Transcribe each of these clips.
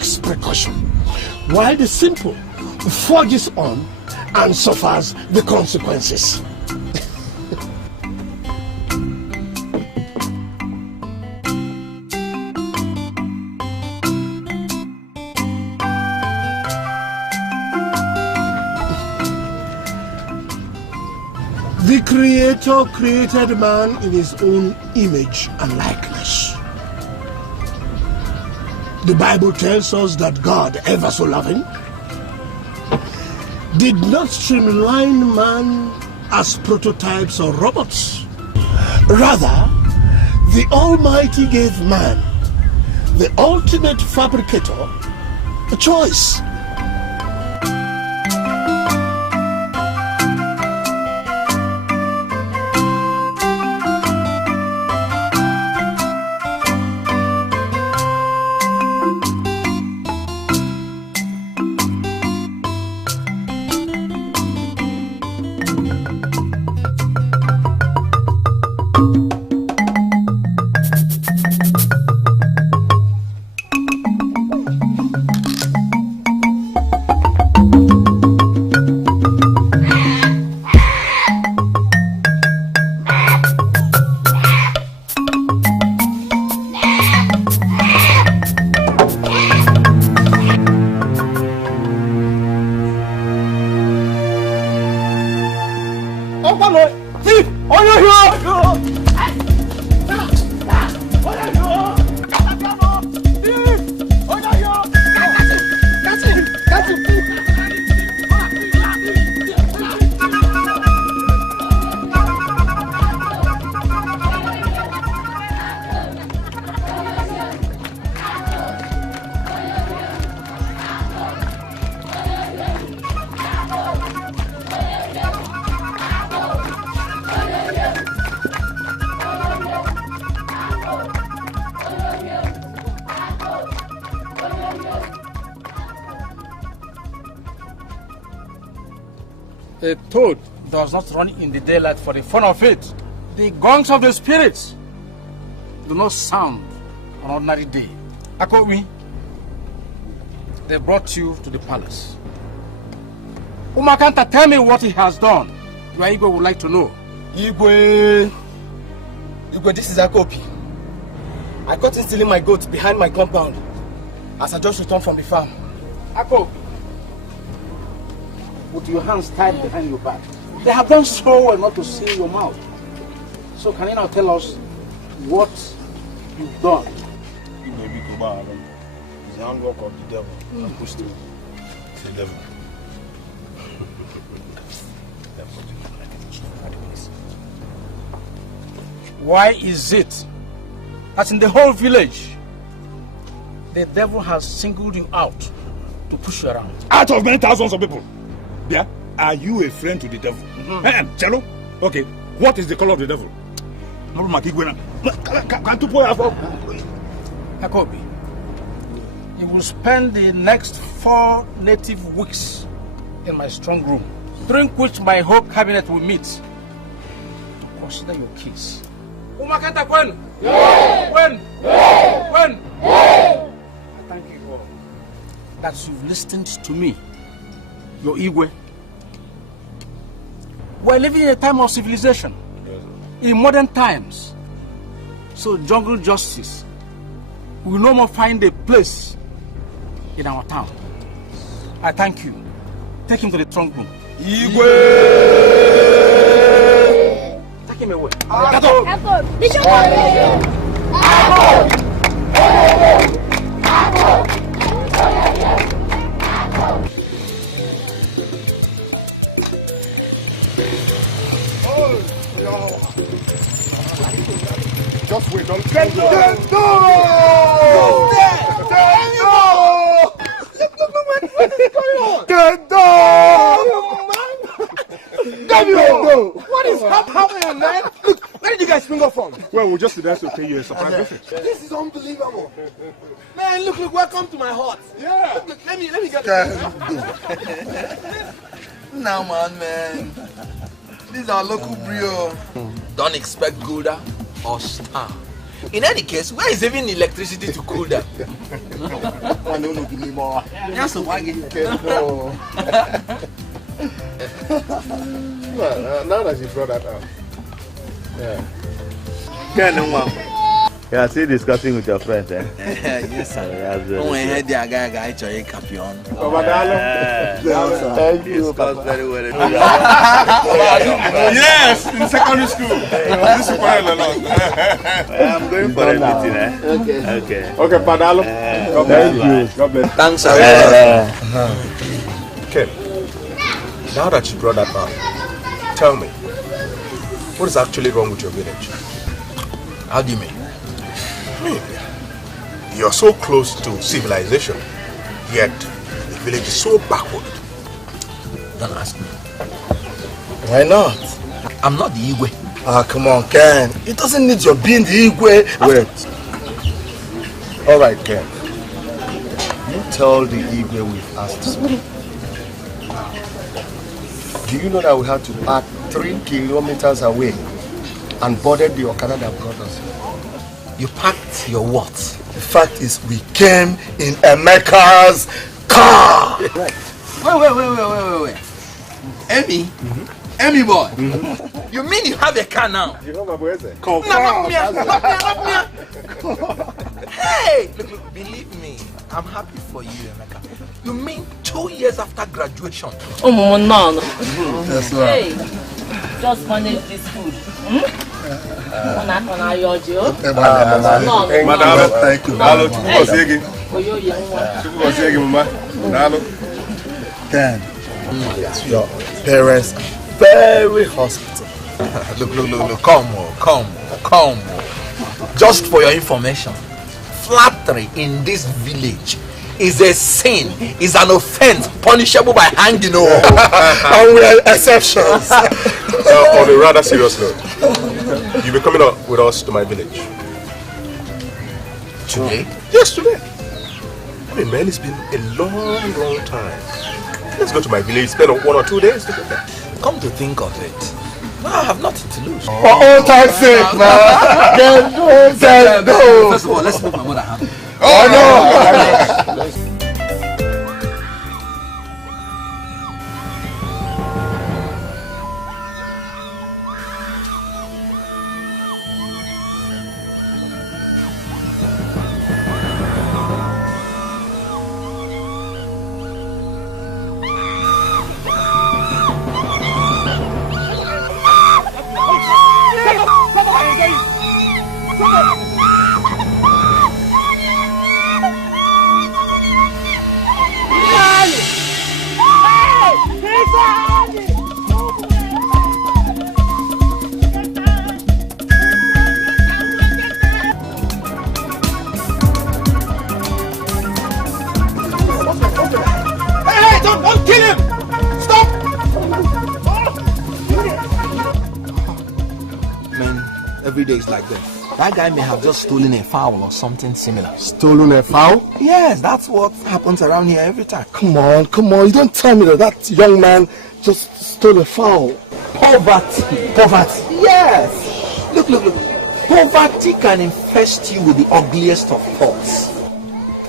takes precaution, while the simple forges on and suffers the consequences. The Creator created man in his own image and likeness. The Bible tells us that God, ever so loving, did not streamline man as prototypes or robots. Rather, the Almighty gave man, the ultimate fabricator, a choice. A toad does not run in the daylight for the fun of it. The gongs of the spirits do not sound on an ordinary day. Akowi, they brought you to the palace. Umakanta, tell me what he has done. Your Igwe would like to know. Igwe, this is Akopi. I caught him stealing my goats behind my compound as I just returned from the farm. Akopi, with your hands tied behind your back. They have done so well not to see your mouth. So can you now tell us what you've done? It's the handwork of the devil. It's the devil. Why is it that in the whole village the devil has singled you out to push you around? Out of many thousands of people. Yeah? Are you a friend to the devil? Chalo? Okay. What is the color of the devil? Akobi, you will spend the next 4 native weeks in my strong room, during which my whole cabinet will meet to consider your case. Umakanta when? When? When? I thank you for that you've listened to me, your Igwe. We're living in a time of civilization, in modern times. So jungle justice will no more find a place in our town. I thank you. Take him to the trunk room. Igwe! Take him away. Just wait, don't Look! What is going on? What is happening, man? Look, where did you guys spring up from? Well, we'll just suggest to pay you a surprise visit. This is unbelievable. Man, look, welcome to my heart. Yeah. Look, let me get this. Now, man. These are local brio. Don't expect Gouda or Star. In any case, where is even electricity to cool them? Just a wagon. Well, now that you brought that up. Yeah. Yeah, still discussing with your friends, eh? Yes, sir. Oh, I had the guy champion. Thank you. Discussed very well. Yes, in secondary school. This is quite a lot. I'm going for a meeting, eh? Okay. Okay, Padalo. God bless you. God bless. Thanks, sir. Ken, now that you brought that up, tell me, what is actually wrong with your village? How do you mean? I mean, you're so close to civilization, yet the village is so backward. Don't ask me. Why not? I'm not the Igwe. Ah, come on, Ken. It doesn't need your being the Igwe. Wait. Alright, Ken. You tell the Igwe we've asked to speak. Do you know that we had to park 3 kilometers away and boarded the Okada that brought us here? You packed your what? The fact is, we came in Emeka's car. Right. Wait. Emmy? Emmy boy? You mean you have a car now? You know my boys? Hey! Look, believe me, I'm happy for you, Emeka. You mean 2 years after graduation? Oh, no. That's right. Hey, just manage this food. Kanayo, Madam, thank you. Ken, your parents are very hospitable. Look, come. Just for your information, flattery in this village is a sin, is an offense punishable by hanging. And we are exceptions. On a rather serious note, you'll be coming up with us to my village. Today? Yes, today. I mean, man, it's been a long time. Let's go to my village, spend 1 or 2 days together. Come to think of it, I have nothing to lose. For all time's sake, man. First of all, let's make my mother happy. Oh, no. Don't kill him! Stop! Man, every day is like this. That guy may have just stolen a fowl or something similar. Stolen a fowl? Yes, that's what happens around here every time. Come on. You don't tell me that young man just stole a fowl. Poverty. Yes. Look. Poverty can infest you with the ugliest of thoughts.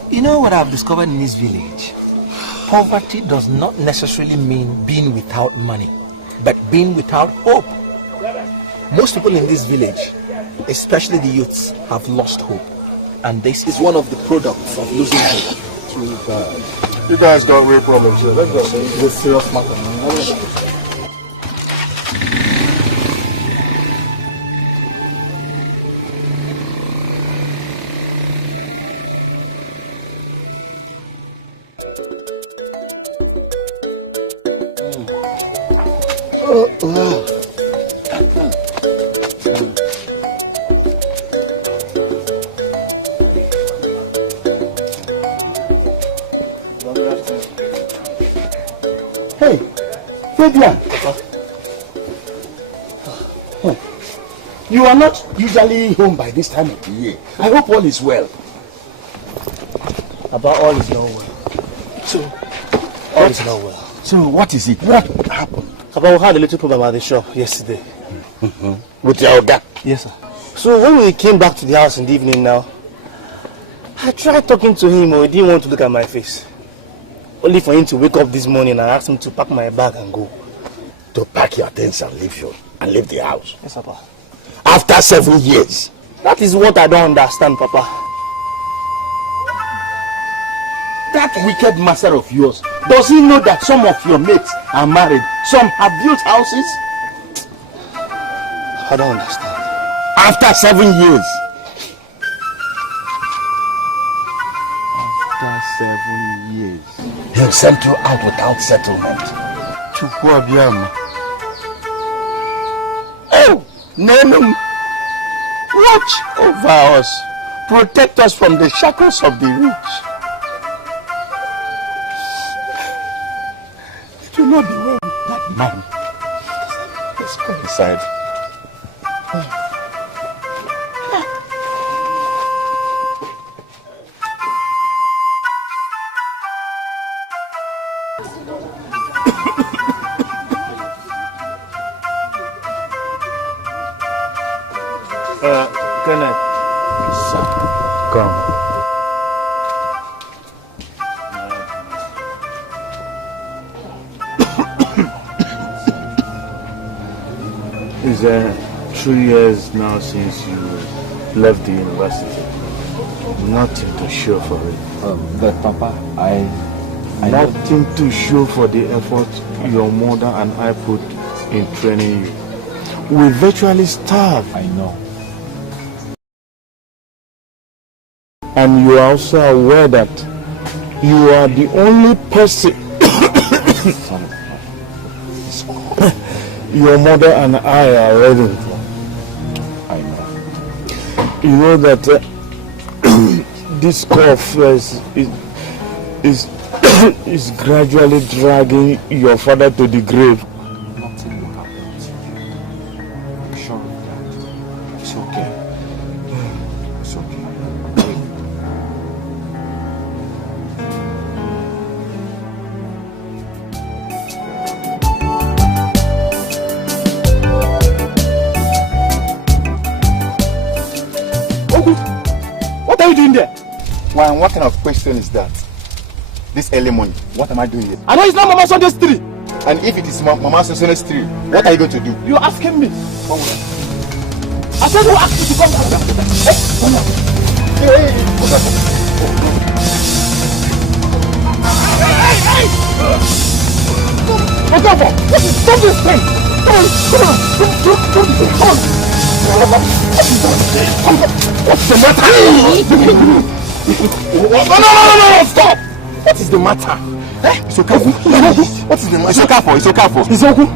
You know what I've discovered in this village? Poverty does not necessarily mean being without money, but being without hope. Most people in this village, especially the youths, have lost hope. And this is one of the products of losing hope. Too bad. You guys got real problems here. Let's go. It's a serious matter, man. Hey, Fabian. You are not usually home by this time of the year. I hope all is well. About all is not well. All is not well. So what is it? What happened? About we had a little problem at the shop yesterday. With your guy? Yes, sir. So when we came back to the house in the evening now, I tried talking to him, but he didn't want to look at my face. Only for him to wake up this morning and ask him to pack my bag and go. To pack your things and leave the house? Yes, Papa. After 7 years? That is what I don't understand, Papa. That wicked master of yours, does he know that some of your mates are married? Some have built houses? I don't understand. After 7 years? After 7 years. He'll send you out without settlement. Oh, Nenum, watch over us. Protect us from the shackles of the rich. It will not be well with that man. Let's go inside. Kenneth. Sir, come. It's 3 years now since you left the university. Nothing to show for it. But Papa, I Nothing to show for the effort your mother and I put in training you. We virtually starved. I know. And you are also aware that you are the only person your mother and I are ready. I know. You know that this cough is gradually dragging your father to the grave. Nothing will happen to you. I'm sure of that. It's okay. It's okay. What are you doing there? Why, what kind of question is that? This early morning, what am I doing here? I know it's not Mama Sunday's tree. And if it is Mama Sunday's tree, what are you going to do? You're asking me. I said you asked me to come down. Hey! Stop this thing! Come on! What's the matter? No! Stop! What is the matter? It's okay. What is the matter? It's okay. It's okay.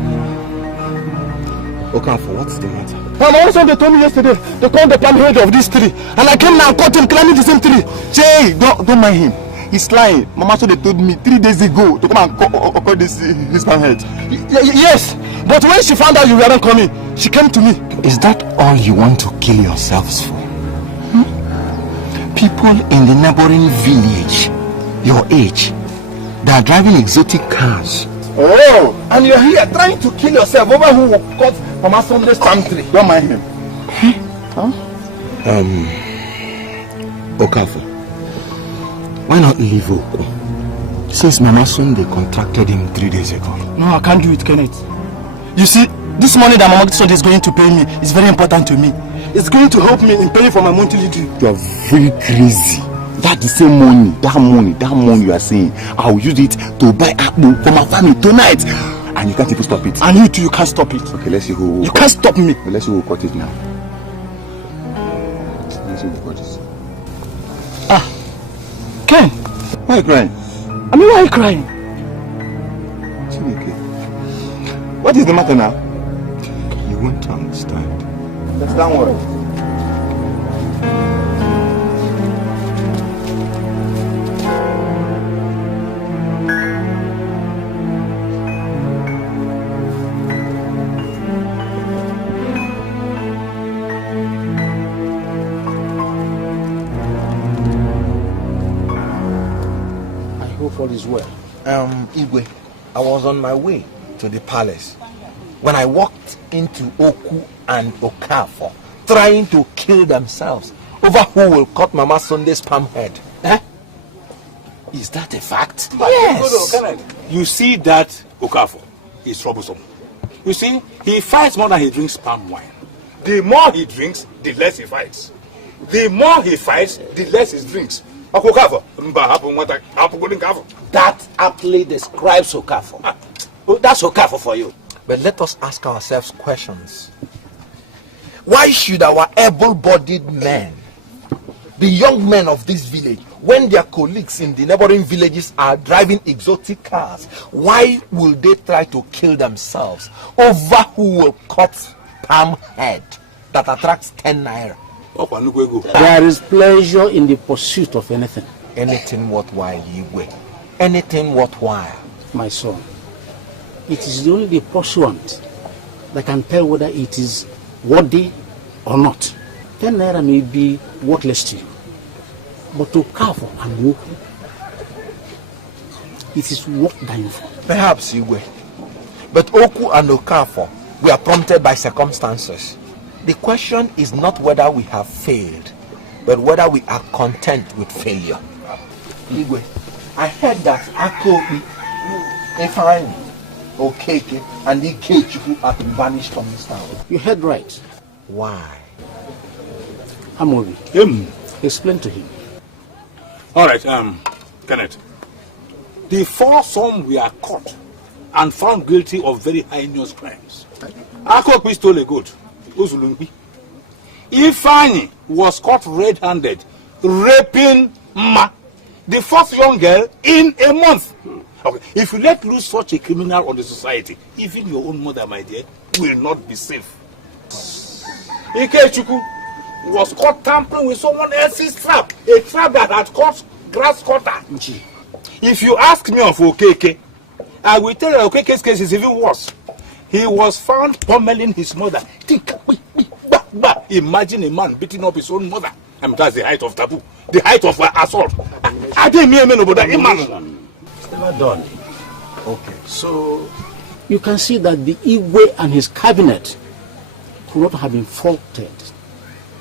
Okafor, what is the matter? Also, they told me yesterday they called the palm head of this tree, and I came now and caught him climbing the same tree. Jay, don't mind him. He's lying. Mama so they told me 3 days ago to come and call this his palm head. Yes, but when she found out you weren't coming, she came to me. Is that all you want to kill yourselves for? People in the neighboring village, your age, they are driving exotic cars. Oh, and you're here trying to kill yourself over who caught Mama Sunday's palm tree. Don't mind him. Okafor, why not leave Oko? Since Mama Sunday contracted him 3 days ago. No, I can't do it, Kenneth. You see, this money that Mama Sunday is going to pay me is very important to me. It's going to help me in paying for my monthly due. You are very crazy. That's the same money, that money you are saying, I will use it to buy apple for my family tonight. And you can't even stop it. And you too, you can't stop it. Okay, let's see who... You can't stop me. Let's see who cut it now. Let's see who cut it. Ken! Why are you crying? I mean, why are you crying? It's okay. What is the matter now? You won't understand. Understand what? All is well. Igwe, I was on my way to the palace when I walked into Oku and Okafor trying to kill themselves over who will cut Mama Sunday's palm head. Eh? Is that a fact? Yes. You see that Okafor is troublesome. You see, he fights more than he drinks palm wine. The more he drinks, the less he fights. The more he fights, the less he drinks. That aptly describes Okafor. That's Okafor for you. But let us ask ourselves questions. Why should our able-bodied men, the young men of this village, when their colleagues in the neighboring villages are driving exotic cars, why will they try to kill themselves over who will cut palm head that attracts 10 naira? There is pleasure in the pursuit of anything. Anything worthwhile, Igwe. Anything worthwhile. My son, it is only the pursuant that can tell whether it is worthy or not. 10 naira may be worthless to you, but to Okafor and Woku, it is worth dying for. Perhaps, Igwe. But Oku and Okafor were prompted by circumstances. The question is not whether we have failed, but whether we are content with failure. Igwe, I heard that Akobi, Efraim, Okeke, and Ikechuku are to be banished from this town. You heard right. Why? Amobi, explain to him. All right, Kenneth. The foursome were caught and found guilty of very heinous crimes. Akobi stole a goat. Uzulumbi. Ifani was caught red-handed, raping Ma, the first young girl, in a month. Okay. If you let loose such a criminal on the society, even your own mother, my dear, will not be safe. Ikechuku was caught tampering with someone else's trap, a trap that had caught grass cutter. If you ask me of Okeke, I will tell you Okeke's case is even worse. He was found pummeling his mother. Imagine a man beating up his own mother. I mean, that's the height of taboo, the height of assault. I didn't mean about that. Never done. Okay, so you can see that the Igwe and his cabinet could not have been faulted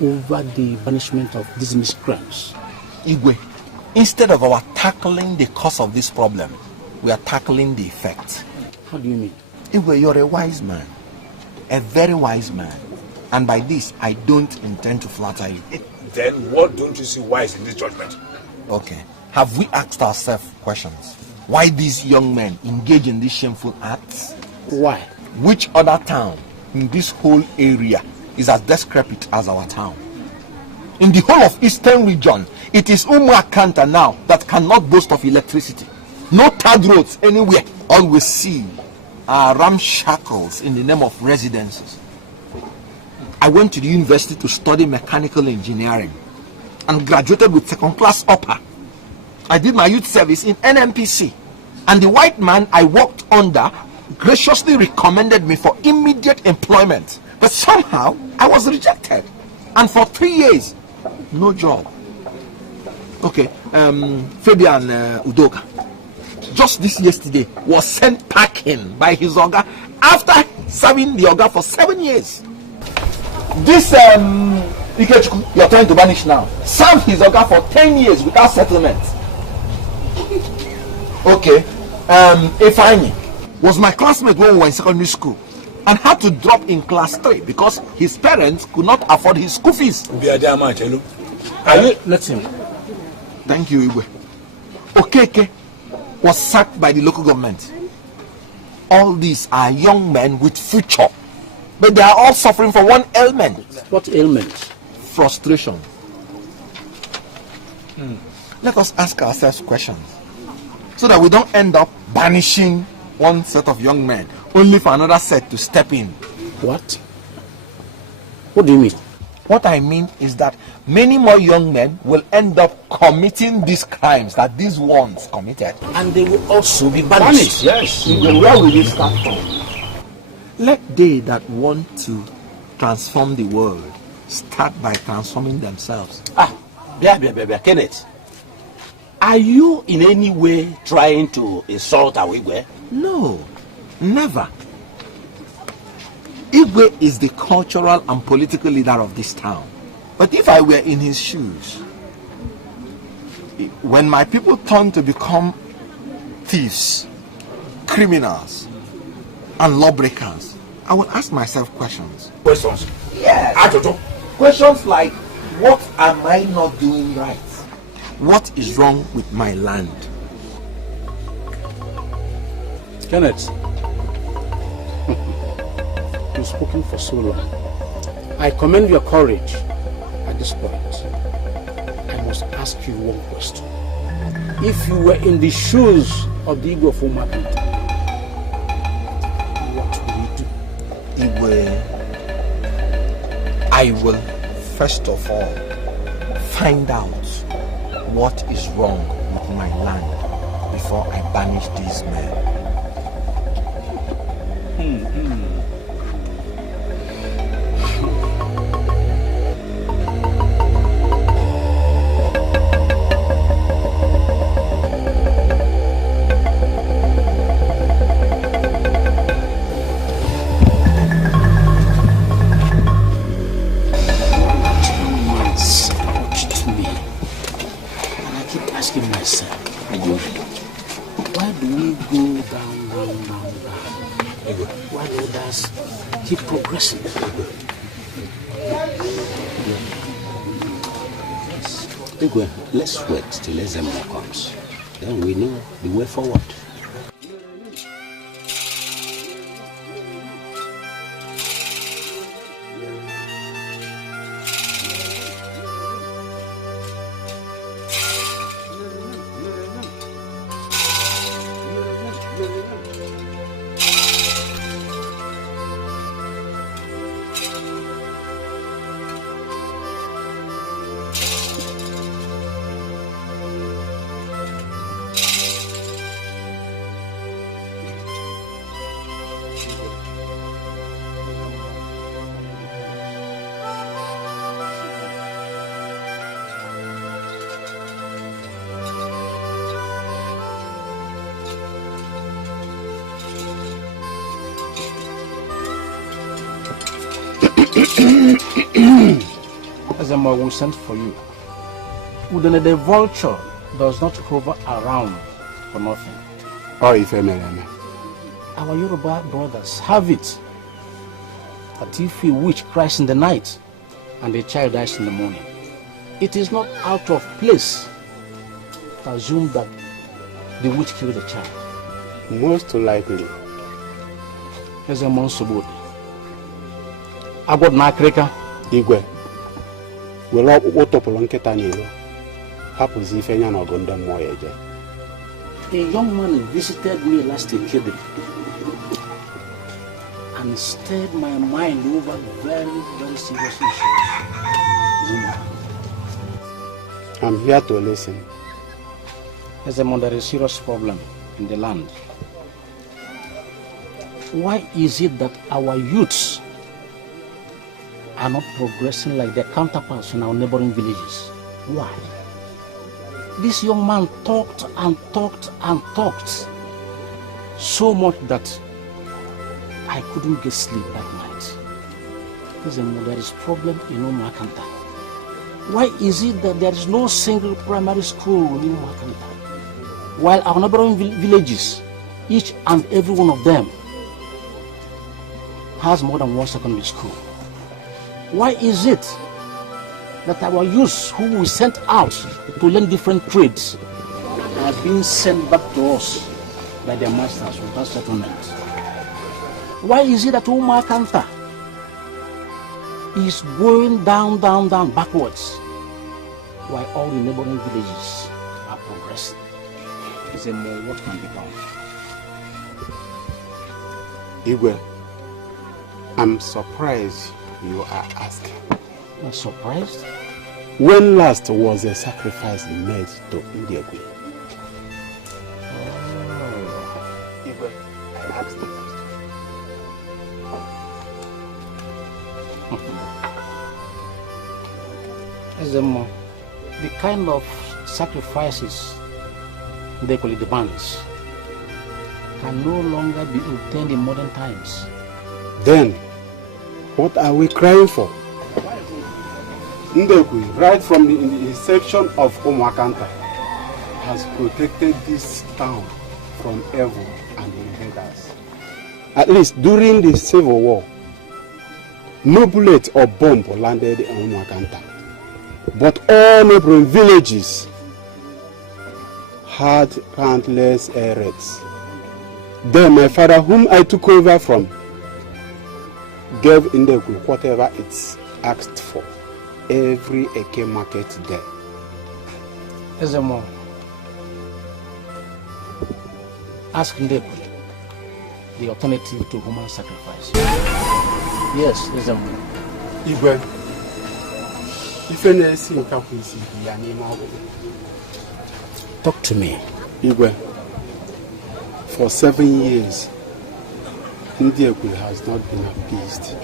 over the banishment of these miscreants. Igwe, instead of our tackling the cause of this problem, we are tackling the effect. How do you mean? Igwe, you're a wise man, a very wise man, and by this I don't intend to flatter you. Then what don't you see wise in this judgment? Okay, have we asked ourselves questions? Why these young men engage in these shameful acts? Why? Which other town in this whole area is as decrepit as our town? In the whole of eastern region, it is Umuakanta now that cannot boast of electricity. No tarred roads anywhere. All we see are ramshackles in the name of residences. I went to the university to study mechanical engineering and graduated with second-class upper. I did my youth service in NMPC, and the white man I worked under graciously recommended me for immediate employment. But somehow I was rejected, and for 3 years, no job. Okay, Fabian Udoka, just this yesterday, was sent packing by his Oga after serving the Oga for 7 years. This Ikechuku you're trying to banish now served his Oga for 10 years without settlement. Okay, Ifeanyi was my classmate when we were in secondary school and had to drop in class 3 because his parents could not afford his school fees. Let him. Thank you, Igwe. Okeke was sacked by the local government. All these are young men with future, but they are all suffering from one ailment. What ailment? Frustration. Let us ask ourselves questions so that we don't end up banishing one set of young men only for another set to step in. What? What do you mean? What I mean is that many more young men will end up committing these crimes that these ones committed. And they will also be banished. Yes. Where will they start from? Let they that want to transform the world start by transforming themselves. Kenneth, are you in any way trying to insult Awigwe? No, never. Igwe is the cultural and political leader of this town. But if I were in his shoes, when my people turn to become thieves, criminals, and lawbreakers, I will ask myself questions. Questions? Yes. Ajojo. Questions like, what am I not doing right? What is wrong with my land? Kenneth, you've spoken for so long. I commend your courage at this point. I must ask you one question. If you were in the shoes of the Igwe of Umakanta, what will you do? Igwe, I will first of all find out what is wrong with my land before I banish these men. Keep progressing. Igwe, let's wait till Ezemo comes. Then we know the way forward. Ezemo will send for you. Udene the vulture does not hover around for nothing. Oh, if I Our Yoruba brothers have it that if a witch cries in the night and a child dies in the morning, it is not out of place to assume that the witch killed the child. Most likely. Ezemo Sobode. Agwod na Africa. Igwe. Were ọkpụkpụ tọpụrụ nkịta n'ilo hapụzi ife nya na ọgụ ndị mmụọ ya eje. A young man visited me last Ekede and stirred my mind over very, very serious issues. Zuma. I'm here to listen. There's a serious problem in the land. Why is it that our youths are not progressing like their counterparts in our neighboring villages? Why? This young man talked and talked and talked so much that I couldn't get sleep that night. There is problem in Umakanta. Why is it that there is no single primary school in Umakanta, while our neighboring villages, each and every one of them, has more than one secondary school? Why is it that our youths who we sent out to learn different trades are being sent back to us by their masters without settlement? Why is it that Umakanta is going down, backwards, while all the neighboring villages are progressing? Is there more what can be done? Igwe, I'm surprised you are asking. You're surprised? When last was a sacrifice made to Ndiegwe? Igwe, I asked you. Ezemo, the kind of sacrifices they call it demands can no longer be obtained in modern times. Then, What are we crying for? Ndekwe, right from the inception of Omwakanta, has protected this town from evil and invaders. At least during the Civil War, no bullet or bomb landed in Omwakanta. But all neighboring villages had countless air raids. Then my father, whom I took over from, gave Ndekwe whatever it's asked for. Every Eke market there. Ezemo, ask Ndekwe the alternative to human sacrifice. Yes, Ezemo. Igwe, talk to me. Igwe, for 7 years, Ndekwe has not been appeased.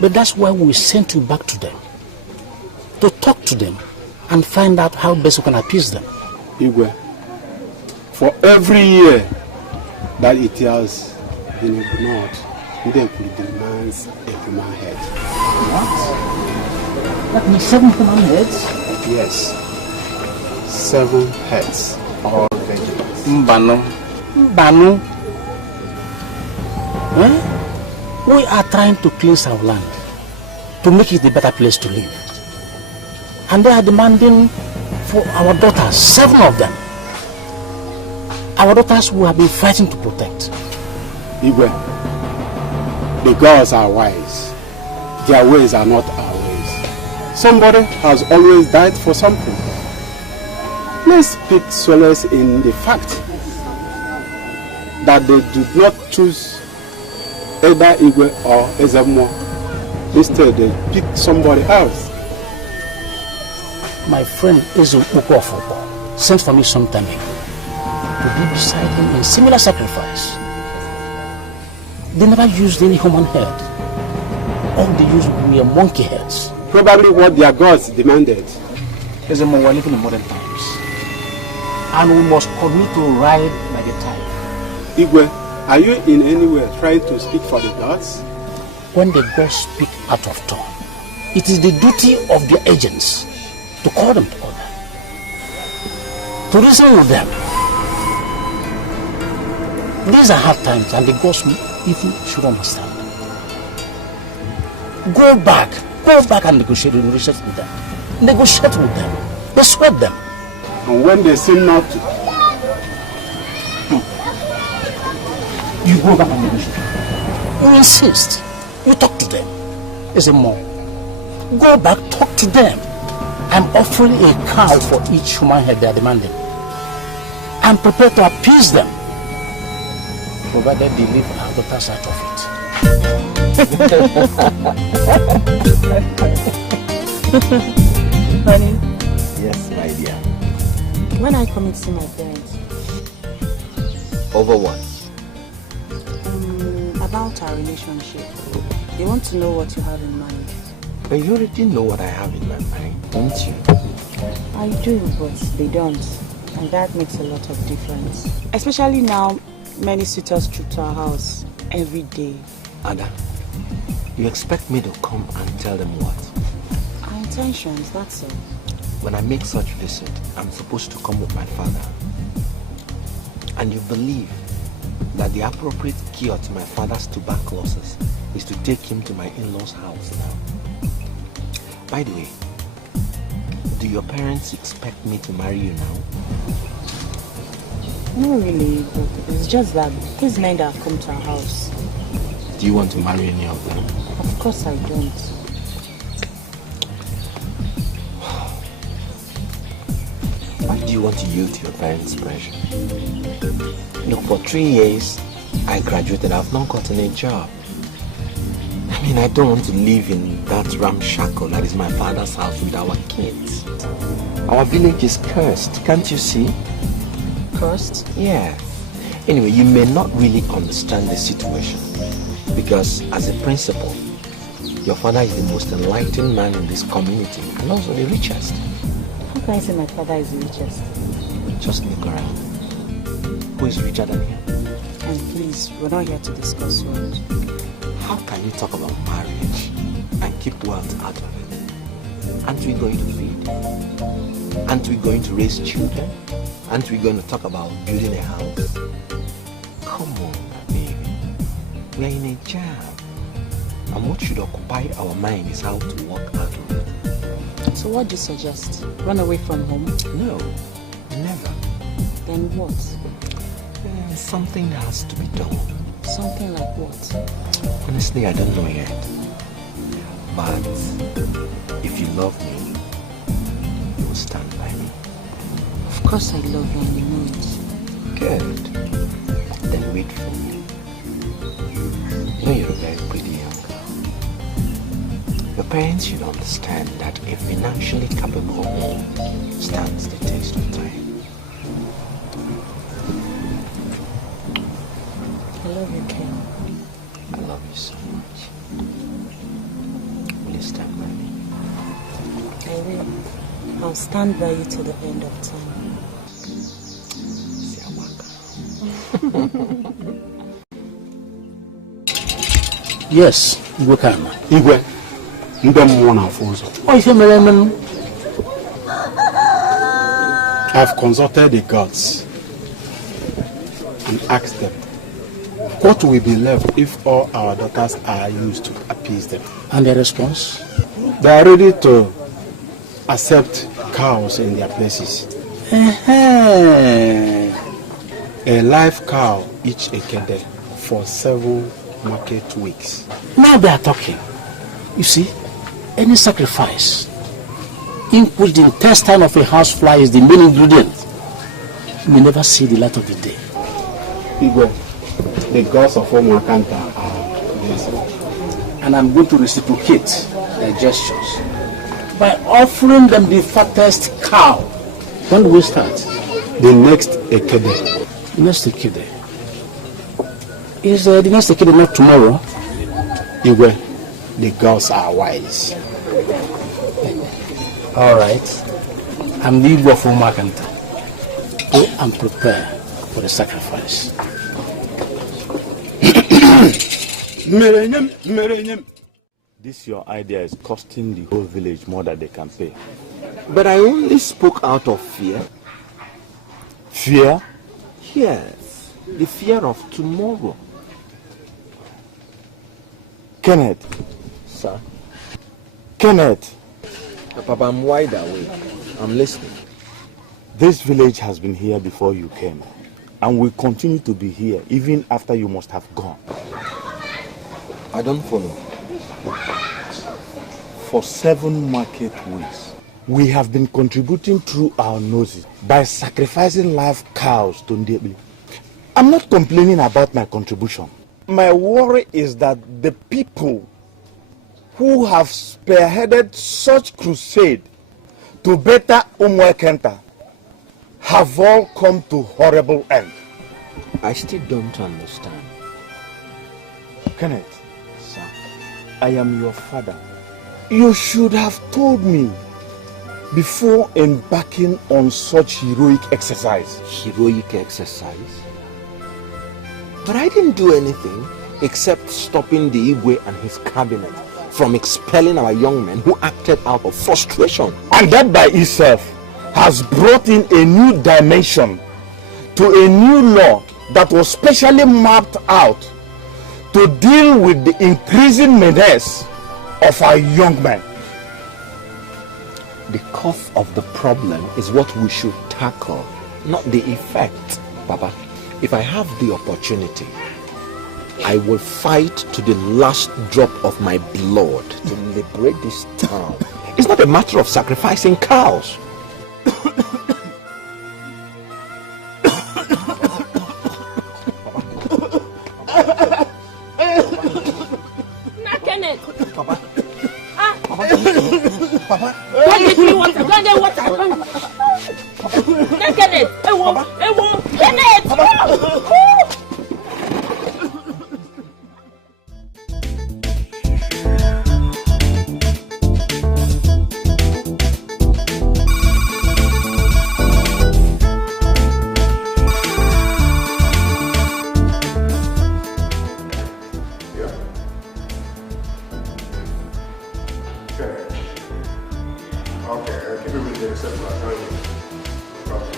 But that's why we sent you back to them. To talk to them and find out how best we can appease them. Igwe, for every year that it has been ignored, Ndekwe demands a human head. What? That means 7 human heads? Yes. 7 heads, all vegetables. Mbano. Mbano. Eh? We are trying to cleanse our land, to make it a better place to live. And they are demanding for our daughters, 7 of them. Our daughters who have been fighting to protect. Igwe, the gods are wise. Their ways are not our ways. Somebody has always died for something. Let's take solace in the fact that they did not choose either Igwe or Ezemo. Instead, they picked somebody else. My friend LOCO EFE sent for me some time ago to be beside him in similar sacrifice. They never used any human head. All they used were monkey heads. Probably what their gods demanded. Ezemo, we are living in modern times, and we must commit to ride by the tide. Igwe, are you in any way trying to speak for the gods? When the gods speak out of turn, it is the duty of their agents to call them to order, to reason with them. These are hard times, and the gods even should understand. Go back and negotiate with them. Negotiate with them. Persuade them. And when they seem not to, you go back and negotiate. You insist. You talk to them. Ezemo, go back, talk to them. I'm offering a cow for each human head they are demanding. I'm prepared to appease them, provided they leave our daughters out of it. Honey? Yes, my dear. When I come to see my parents? Over what? About our relationship. They want to know what you have in mind. But you already know what I have in my mind, don't you? I do, but they don't. And that makes a lot of difference. Especially now, many suitors troop to our house every day. Ada, you expect me to come and tell them what? Our intentions, that's all. When I make such visit, I'm supposed to come with my father. And you believe that the appropriate cure to my father's tuberculosis is to take him to my in-laws' house now. By the way, do your parents expect me to marry you now? No, really, but it's just that these men that have come to our house. Do you want to marry any of them? Of course I don't. Why do you want to yield to your parents' pressure? Look, for 3 years, I graduated. I've not gotten a job. I mean, I don't want to live in that ramshackle that is my father's house with our kids. Our village is cursed, can't you see? Cursed? Yeah. Anyway, you may not really understand the situation because as a principal, your father is the most enlightened man in this community and also the richest. How can I say my father is the richest? Just look around. Who is richer than him? And please, we're not here to discuss wealth. How can you talk about marriage and keep wealth out of it? Aren't we going to feed? Aren't we going to raise children? Aren't we going to talk about building a house? Come on, baby. We are in a jam. And what should occupy our mind is how to work out of it. So what do you suggest? Run away from home? No, never. Then what? Something has to be done. Something like what? Honestly, I don't know yet. But if you love me, you will stand by me. Of course I love you and you know it. Good. Then wait for me. You know you're a very pretty young girl. Your parents should understand that a financially capable woman stands the test of time. I love you, Ken. I love you so much. Will you stand by me? I will. I'll stand by you till the end of time. Yes, Igwe Kana. Igwe, I've consulted the gods and asked them, what will be left if all our daughters are used to appease them? And their response? They are ready to accept cows in their places. A live cow each ekede for 7 market weeks. Now they are talking. You see, any sacrifice in which the intestine of a housefly is the main ingredient may never see the light of the day. Igwe, the gods of Omakanta are blessed. And I'm going to reciprocate their gestures by offering them the fattest cow. When do we start? The next ekede. Next ekede. Is the next ekede not tomorrow? Igwe, the gods are wise. All right. I'm the Igwe of Omakanta. Go and prepare for the sacrifice. This your idea is costing the whole village more than they can pay. But I only spoke out of fear. Fear? Yes, the fear of tomorrow. Kenneth. Sir? Kenneth. Papa, I'm wide awake. I'm listening. This village has been here before you came, and will continue to be here even after you must have gone. I don't follow. For 7 market weeks, we have been contributing through our noses by sacrificing live cows to Ndebli. I'm not complaining about my contribution. My worry is that the people who have spearheaded such crusade to better Umwekenta have all come to horrible end. I still don't understand. Kenneth, sir, I am your father. You should have told me before embarking on such heroic exercise. Heroic exercise? But I didn't do anything except stopping the Igwe and his cabinet from expelling our young men who acted out of frustration. And that by itself has brought in a new dimension to a new law that was specially mapped out to deal with the increasing menace of our young men. The cause of the problem is what we should tackle, not the effect. Papa, if I have the opportunity, I will fight to the last drop of my blood to liberate this town. It's not a matter of sacrificing cows. Papa. Papa. Don't give me water. Don't get water. Don't get it. I won't. Get it. Okay, keep it with you, except I'll tell you. No problem.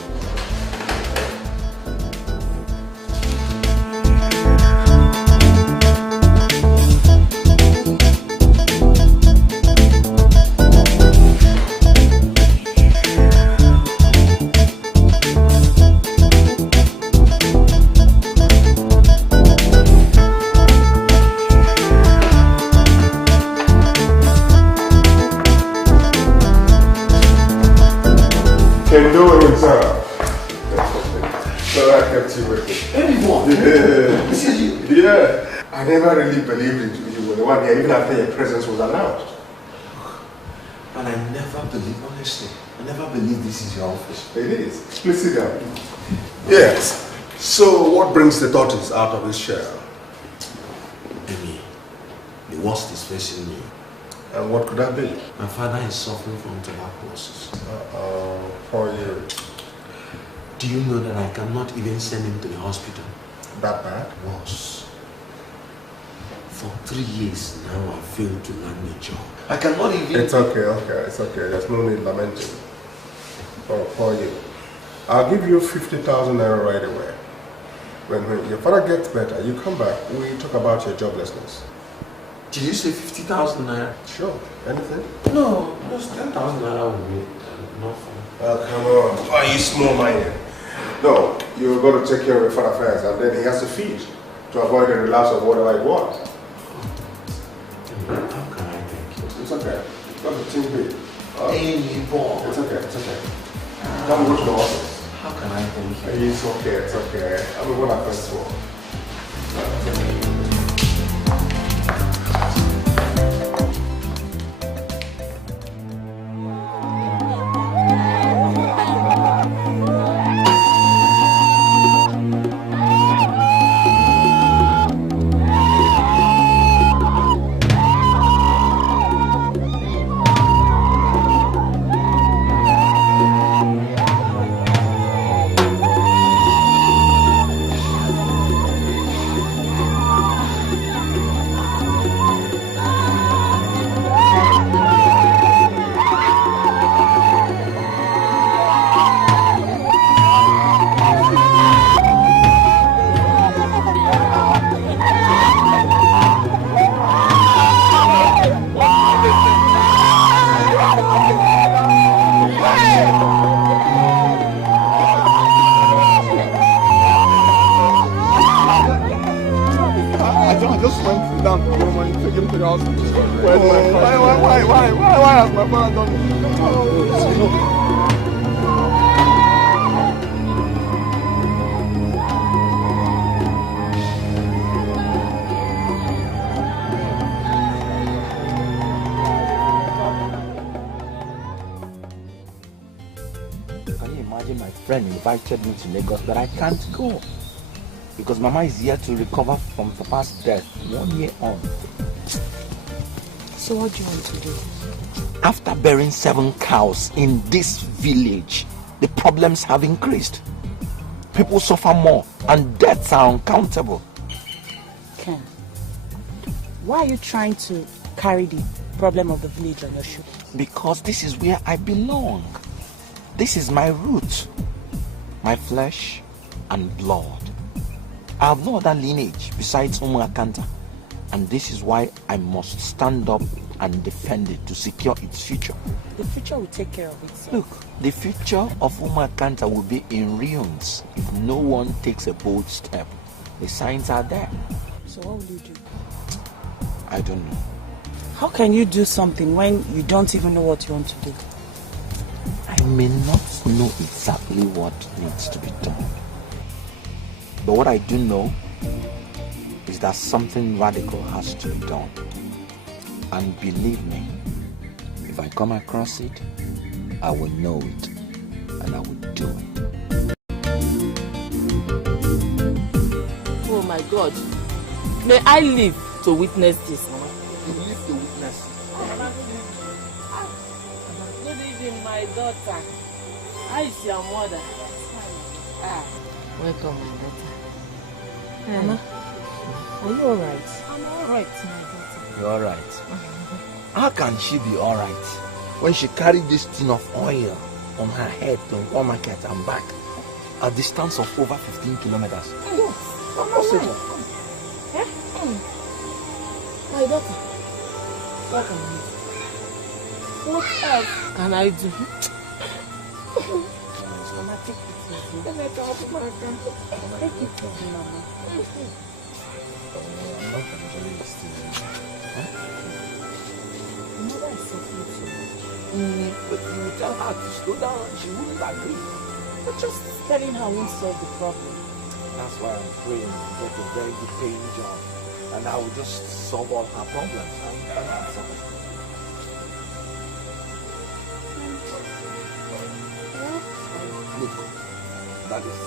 Can do it himself. So I kept you waiting. Anyone? Yeah. This is you? Yeah. I never really believed you were the one here, even after your presence was announced. And I never believed, honestly, I never believed this is your office. It is. Please sit down. Yes. So what brings the tortoise out of his shell? Amy, the worst is facing me. And what could that be? My father is suffering from tuberculosis. Uh-oh, poor you. Do you know that I cannot even send him to the hospital? That bad? Worse. For 3 years now, I failed to land a job. I cannot even... It's okay. It's okay. There's no need lamenting. Oh, poor you. I'll give you 50,000 naira right away. When your father gets better, you come back. We talk about your joblessness. Did you say 50,000 naira? Sure. Anything? No, just 10,000 naira will be enough for me. Oh, come on. Why are you small-minded? No, you're going to take care of your father first, and then he has to feed to avoid the relapse of whatever I want. How can I thank you? It's okay. Got the team paid. Amy, boy. It's okay. Come go to the office. How can I thank you? It's okay. I mean, what happens to all? Invited me to Lagos, but I can't go because Mama is here to recover from Papa's death 1 year on. So what do you want to do? After burying 7 cows in this village, the problems have increased. People suffer more and deaths are uncountable. Ken, why are you trying to carry the problem of the village on your shoulders? Because this is where I belong. This is my root. My flesh and blood. I have no other lineage besides Akanta, and this is why I must stand up and defend it to secure its future. The future will take care of itself. Look, the future of Akanta will be in ruins if no one takes a bold step. The signs are there. So what will you do? I don't know. How can you do something when you don't even know what you want to do? I may not know exactly what needs to be done. But what I do know is that something radical has to be done. And believe me, if I come across it, I will know it and I will do it. Oh my God. May I live to witness this. You live to witness it. Good evening, my daughter. How is your mother? Welcome, my daughter. Mama, are you alright? I'm alright, my daughter. You're alright. How can she be alright? when she carried this tin of oil on her head to Nkwo market and back, a distance of over 15 kilometers. I'm not saying. My daughter, what can I do? What else can I do? Mama, take it easy. Take it easy, Mama. I'm not enjoying this thing. Your mother is suffering too much. But you tell her to slow down, she wouldn't agree. But just telling her won't solve the problem. That's why I'm praying to get a very good paying job. And I will just solve all her problems. And that's all. Look, that is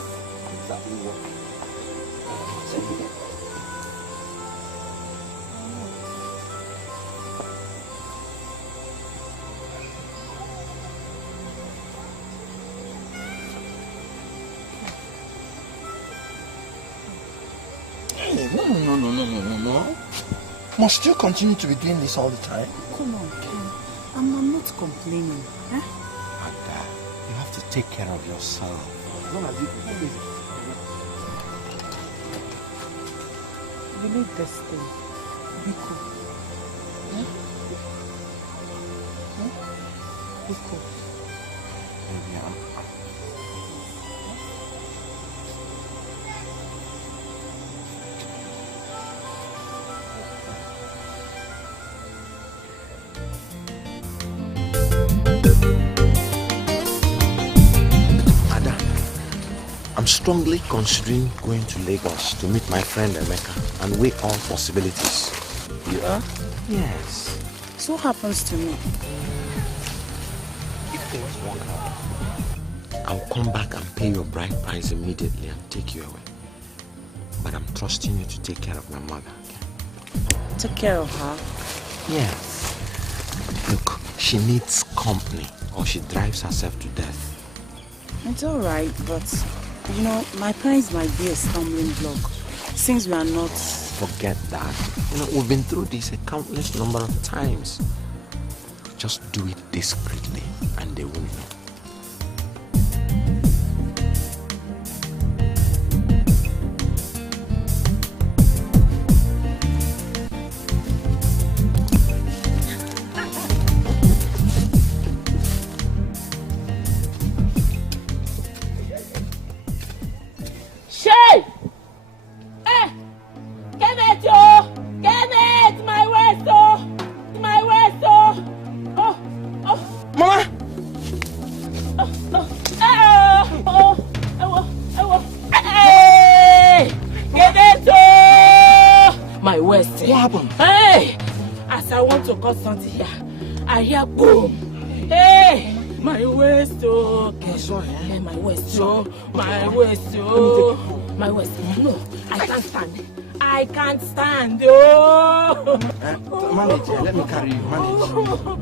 exactly what I'm saying. No. Must you continue to be doing this all the time? Come on, Ken. I'm not complaining. Huh? Ada, you have to take care of yourself. You need this thing. Be cool. Huh? Huh? Be cool. I'm strongly considering going to Lagos to meet my friend Emeka and weigh all possibilities. You are? Yes. So what happens to me? If things work out, I'll come back and pay your bride price immediately and take you away. But I'm trusting you to take care of my mother. Okay? Take care of her? Yes. Look, she needs company or she drives herself to death. It's alright, but you know, my parents might be a stumbling block since we are not. Forget that. You know, we've been through this a countless number of times. Just do it discreetly and they won't know. Something here. I hear boom. Hey, my waist, oh. Sorry. Hey, my waist, oh. My waist, oh. My waist. No, I can't stand. I can't stand. Oh. Manage. Let me carry you.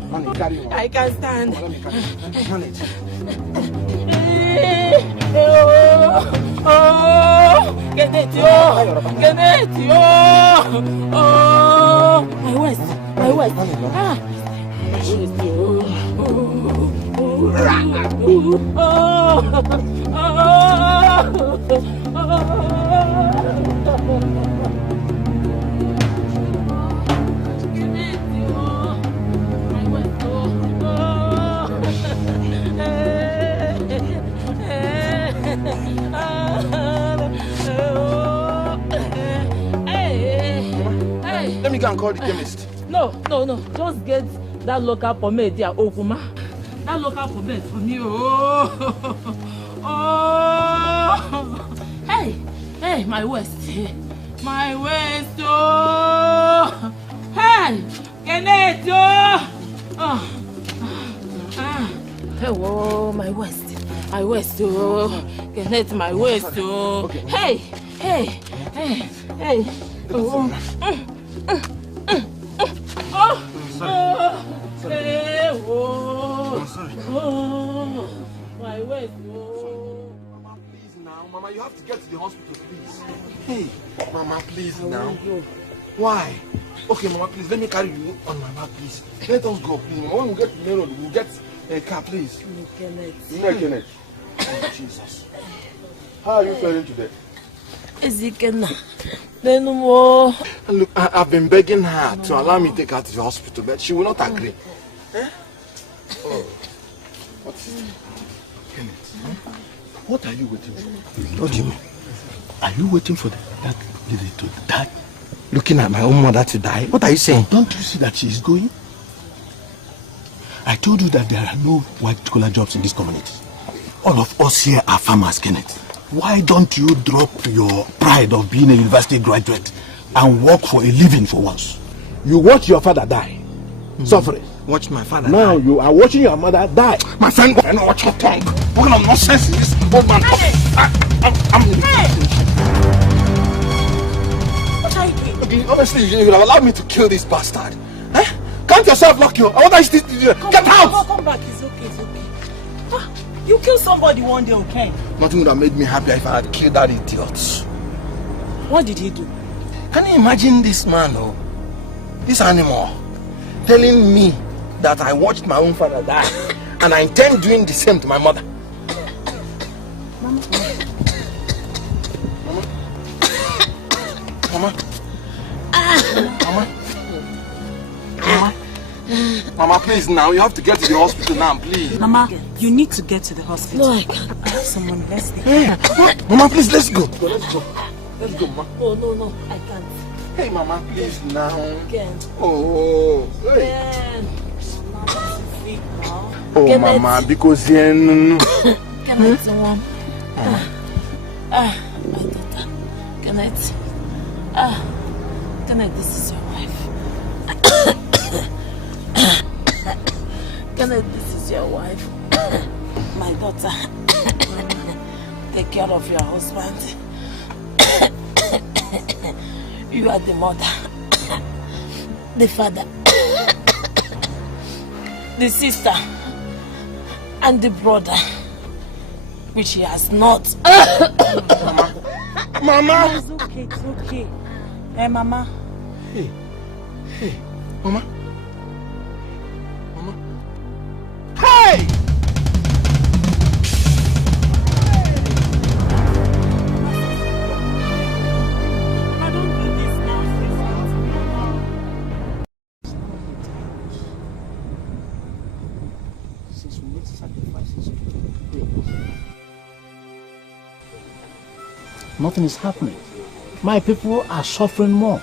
Manage. Carry you. I can't stand. Let me carry you. Manage. Oh. Get it, yo. Get it, yo. Oh. My waist. My waist. Ah. Let me go and call the chemist. No. Just get that local pomade there, Okuma. That local pomade for me. Hey, my waist. My waist. Oh. Hey, Kenneth. Oh, my waist. My waist. Oh, Kenneth, my waist. Oh. Okay. Hey. Oh. Oh, my waist. Mama, please now. Mama, you have to get to the hospital, please. Hey, Mama, please now. Why? Okay, Mama, please, let me carry you on my back, please. Let us go, please. When we get to the main road, we'll get a car, please. Kenneth. Oh, Jesus. How are you feeling today? Look, I've been begging her to allow me to take her to the hospital, but she will not agree. Eh? Oh. What are you waiting for? What do you mean? Are you waiting for that lady to die? Looking at my own mother to die? What are you saying? Don't you see that she is going? I told you that there are no white-collar jobs in this community. All of us here are farmers, Kenneth. Why don't you drop your pride of being a university graduate and work for a living for once? You watch your father die. Suffering. Watch my father now die. You are watching your mother die. My friend, I know what your tongue. What kind of nonsense is this old man? I'm What are you doing? Honestly, you would have allowed me to kill this bastard. Eh? Can't yourself lock you? What are you still doing? Get out! Come back, it's okay, it's okay. You kill somebody one day, okay? Nothing would have made me happier if I had killed that idiot. What did he do? Can you imagine this man, this animal, telling me that I watched my own father die and I intend doing the same to my mother? Mama. Mama, please now, you have to get to the hospital now, please. Mama, you need to get to the hospital. No, I can't. I have someone less there. Hey, Mama, please, let's go. Let's go, Mama. No, I can't. Hey, Mama, please now. Again. Oh, hey. Again. Oh, Kenneth. Mama, because no. Kenneth, my daughter. Kenneth. Kenneth, this is your wife. Kenneth, this is your wife. My daughter. Take care of your husband. You are the mother, the father, the sister, and the brother, which he has not. Mama! It's okay. Hey, Mama. Hey, Mama. Hey! Nothing is happening. My people are suffering more.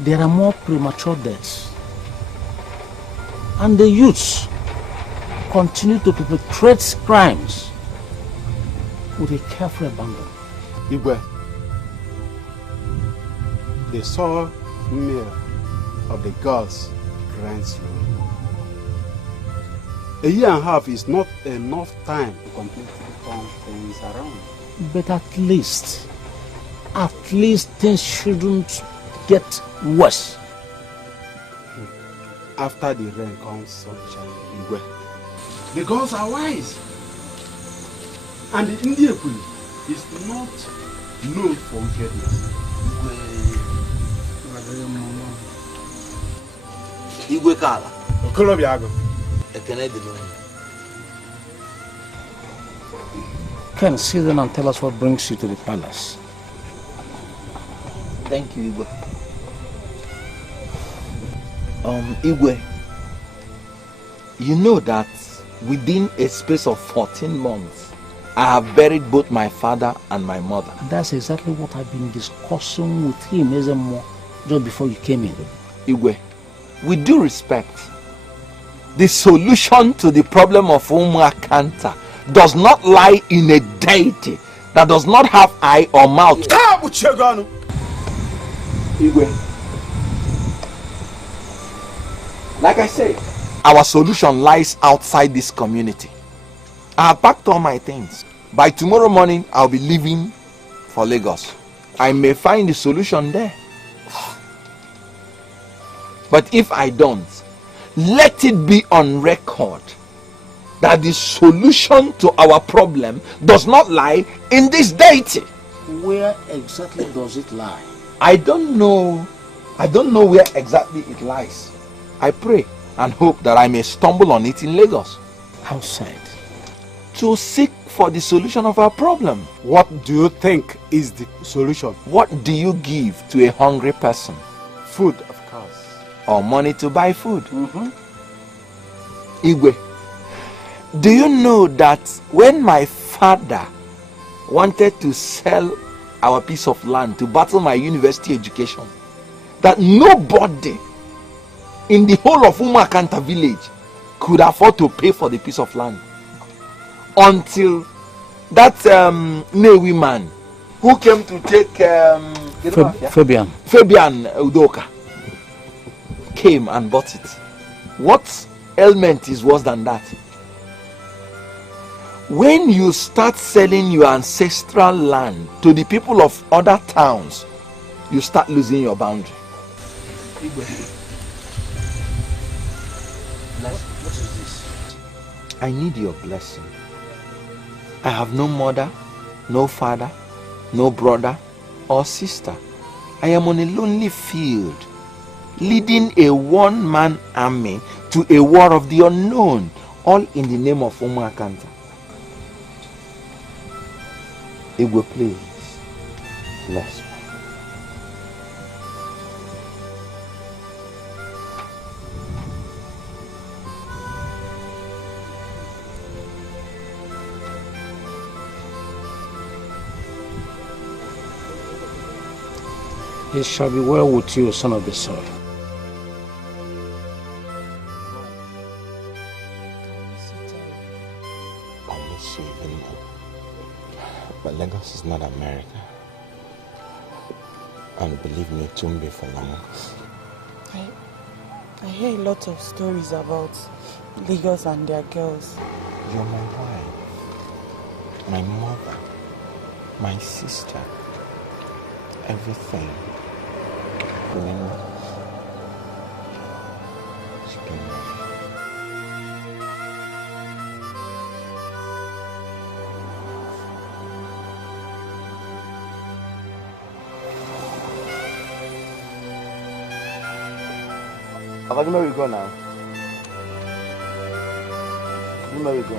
There are more premature deaths. And the youths continue to perpetrate crimes with a careful abandon. Igwe, the sore meal of the gods grinds slowly. A year and a half is not enough time to completely turn things around. But at least things shouldn't get worse. After the rain comes sunshine, Igwe. The gods are wise. And the Indian queen is not known for wickedness. Igwe Kala. Okolobiago. Ekene Dino. Ken, sit down and tell us what brings you to the palace. Thank you, Igwe. Igwe, you know that within a space of 14 months, I have buried both my father and my mother. That's exactly what I've been discussing with him, Ezemo, just before you came in. Igwe, with due respect, the solution to the problem of Umuakanta does not lie in a deity that does not have eye or mouth. Igwe, like I said, our solution lies outside this community. I have packed all my things. By tomorrow morning, I'll be leaving for Lagos. I may find the solution there. But if I don't, let it be on record that the solution to our problem does not lie in this deity. Where exactly does it lie? I don't know I don't know where exactly it lies. I pray and hope that I may stumble on it in Lagos. Outside? To seek for the solution of our problem. What do you think is the solution? What do you give to a hungry person? Food, of course. Or money to buy food? Igwe, do you know that when my father wanted to sell our piece of land to battle my university education, that nobody in the whole of Umakanta village could afford to pay for the piece of land until that Newi man who came to take Fabian Udoka came and bought it. What ailment is worse than that? When you start selling your ancestral land to the people of other towns, you start losing your boundary. What is this? I need your blessing. I have no mother, no father, no brother or sister. I am on a lonely field, leading a one-man army to a war of the unknown, all in the name of Umakanta. Igwe, please, bless me. It shall be well with you, son of the soil. I miss you even more. But Lagos is not America. And believe me, it won't be for long. I hear a lot of stories about Lagos and their girls. You're my wife, my mother, my sister, everything. Remember? Where we go now? Where we go?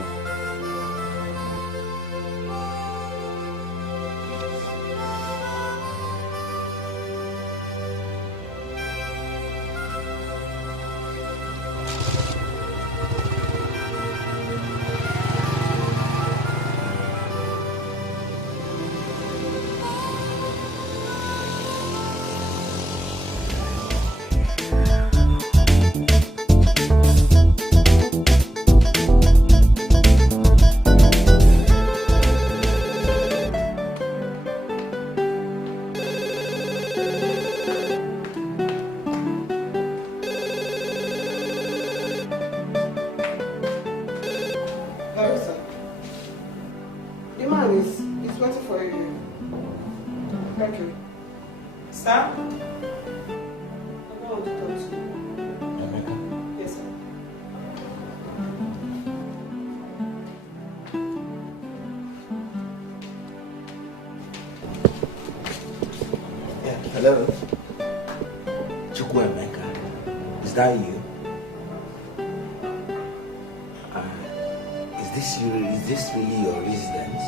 Hello? Chukwuemeka, is that you? Is this really your residence?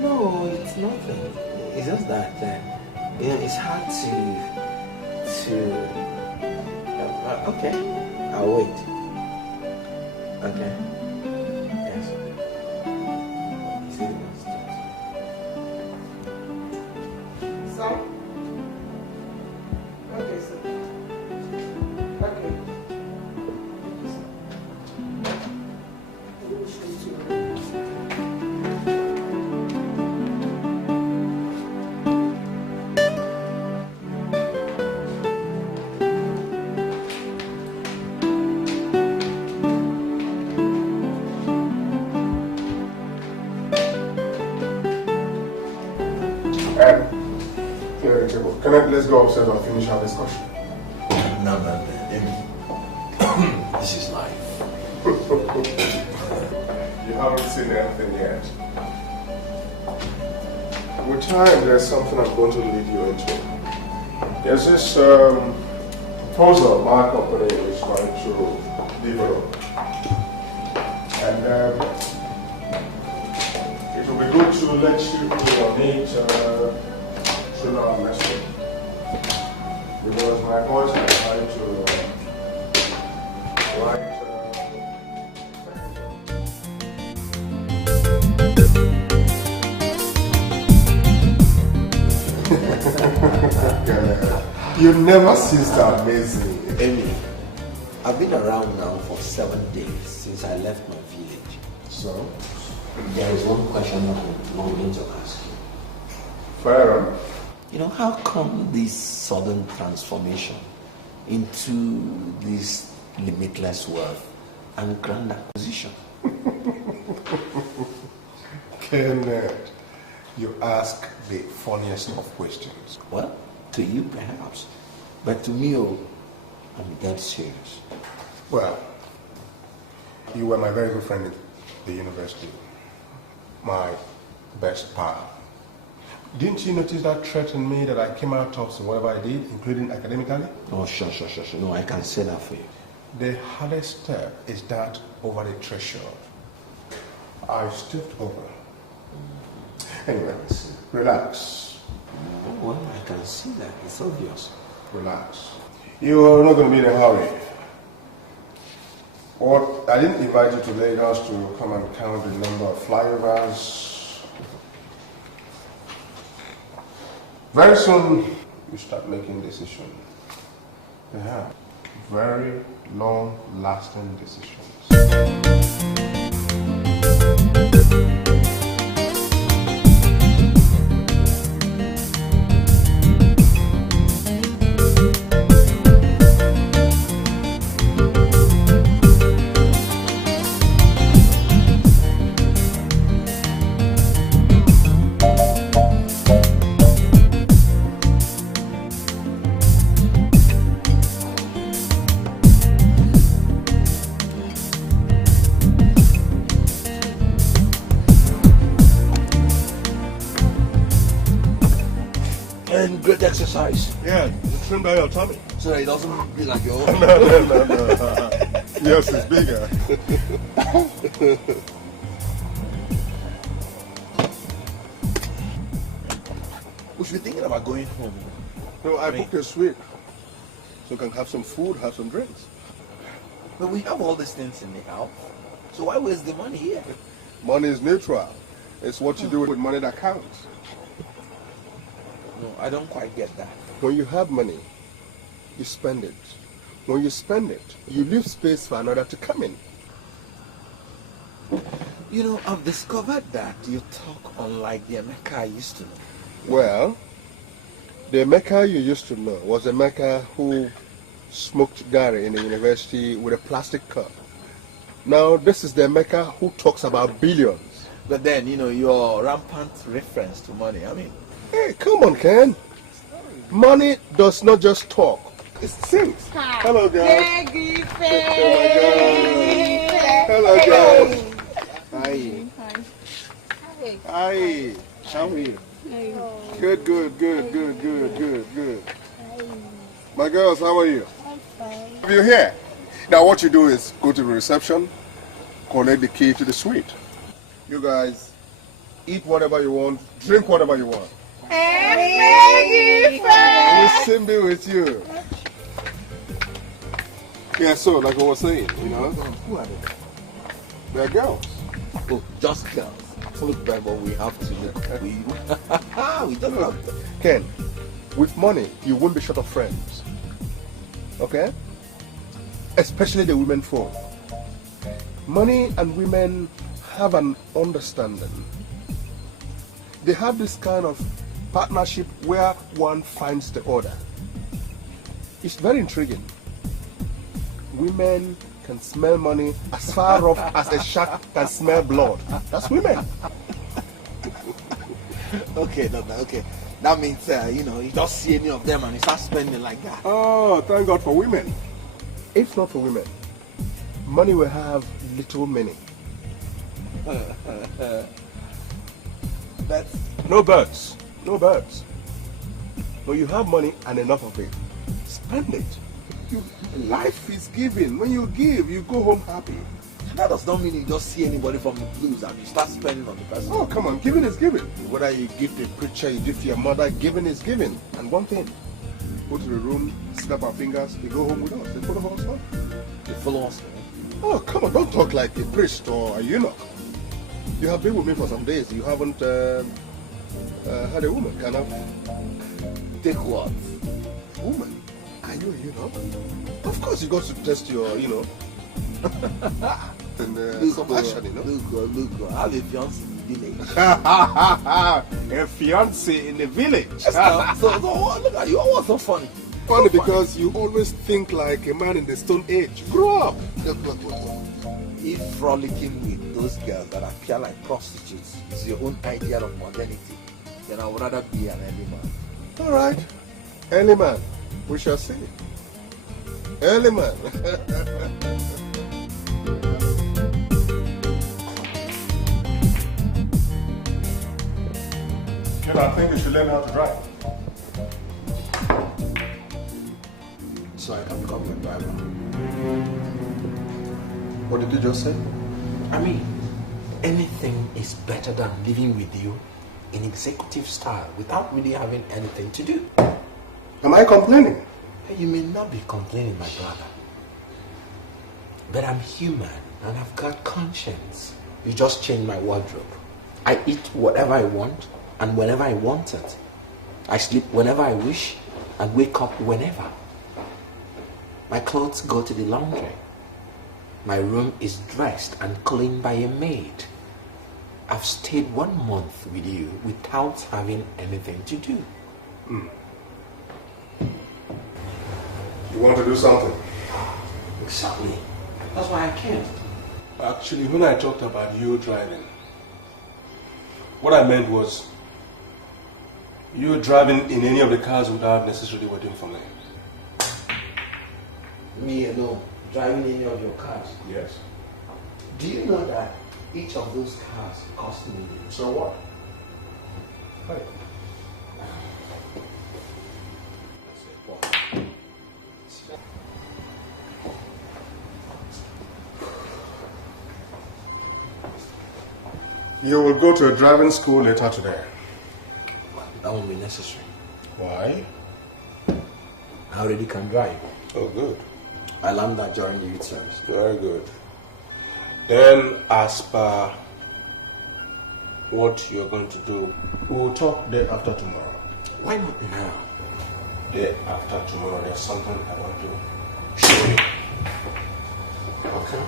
No, it's nothing. It's just that it's hard to okay, I'll wait. Okay. Yes. Sir? Okay, sir. Okay. Let's go upstairs and finish our discussion. No, this is life. You haven't seen anything yet. with time, there's something I'm going to lead you into. There's this proposal my company is trying to develop. And it will be good to let you meet through our message. Because my boys are trying to write. You never cease to amaze me. Amy, I've been around now for 7 days since I left my village. So? There is one question I'm longing to ask you. Fair enough. You know, how come this sudden transformation into this limitless wealth and grand acquisition? Kenneth, you ask the funniest of questions. Well, to you perhaps, but to me, I'm dead serious. Well, you were my very good friend at the university. My best pal. Didn't you notice that threatened me that I came out tops in whatever I did, including academically? Oh, sure. No, I can say that for you. The hardest step is that over the threshold. I stepped over. Anyway, relax. Well, I can see that. It's obvious. Relax. You are not going to be in a hurry. Or I didn't invite you to Lagos to come and count the number of flyovers. Very soon, you start making decisions. Yeah. Very long-lasting decisions. Great exercise. Yeah, trim down your tummy. So that it doesn't be like your own. No. Yours is bigger. We should be thinking about going home. No, I booked a suite. So we can have some food, have some drinks. But we have all these things in the house. So why waste the money here? Money is neutral. It's what you do with money that counts. No, I don't quite get that. When you have money, you spend it. When you spend it, you leave space for another to come in. You know, I've discovered that you talk unlike the Emeka I used to know. Well, the Emeka you used to know was the Emeka who smoked Gary in the university with a plastic cup. Now, this is the Emeka who talks about billions. But then, you know, your rampant reference to money, I mean... Hey, come on, Ken. Money does not just talk. It sings. Hello, guys. Hello, guys. Hi. Hi. How are you? Good. My girls, how are you? I'm fine. If you're here, now what you do is go to the reception, collect the key to the suite. You guys, eat whatever you want, drink whatever you want. Listen, be with you. Yeah, so like I was saying, you know, who are they? They're girls. Oh, just girls. Look back what we have to look. We don't have to. Ken, with money, you won't be short of friends. Okay? Especially the women folk. Money and women have an understanding. They have this kind of partnership where one finds the other. It's very intriguing. Women can smell money as far off as a shark can smell blood. That's women. Okay. That means, you know, you just see any of them and you start spending like that. Oh, thank God for women. If not for women, money will have little meaning. bets? No bets. No bets. When you have money and enough of it, spend it. Life is giving. When you give, you go home happy. That does not mean you just see anybody from the blues and you start spending on the person. Oh, come on. Giving is giving. Whether you give to a preacher, you give to your mother, giving is giving. And one thing, go to the room, snap our fingers, they go home with us. They follow us home. They follow us home? Oh, come on. Don't talk like a priest or a eunuch. You have been with me for some days. You haven't had a woman, can I? Take what? Woman? Are you a eunuch? Of course you got to test your, and some action, Look, I have a fiance in the village. A fiance in the village? so look at you, what's so funny? Funny because you always think like a man in the Stone Age. Grow up. Look. If frolicking with those girls that appear like prostitutes is your own idea of modernity, then I would rather be an early man. All right. Early man. We shall see. Early man. I think you should learn how to drive. So I can become your driver. What did you just say? I mean, anything is better than living with you in executive style without really having anything to do. Am I complaining? You may not be complaining, my brother. But I'm human and I've got conscience. You just change my wardrobe. I eat whatever I want and whenever I want it. I sleep whenever I wish and wake up whenever. My clothes go to the laundry. My room is dressed and cleaned by a maid. I've stayed 1 month with you without having anything to do. You want to do something? Exactly. That's why I came. Actually, when I talked about you driving, what I meant was you driving in any of the cars without necessarily waiting for me. Me alone, driving any of your cars? Yes. Do you know that each of those cars cost millions? So what? Hi. You will go to a driving school later today. That won't be necessary. Why? I already can drive. Oh, good. I learned that during the youth service. Very good. Then, as per what you're going to do, we'll talk day after tomorrow. Why not now? Day after tomorrow, there's something I want to show you. Okay?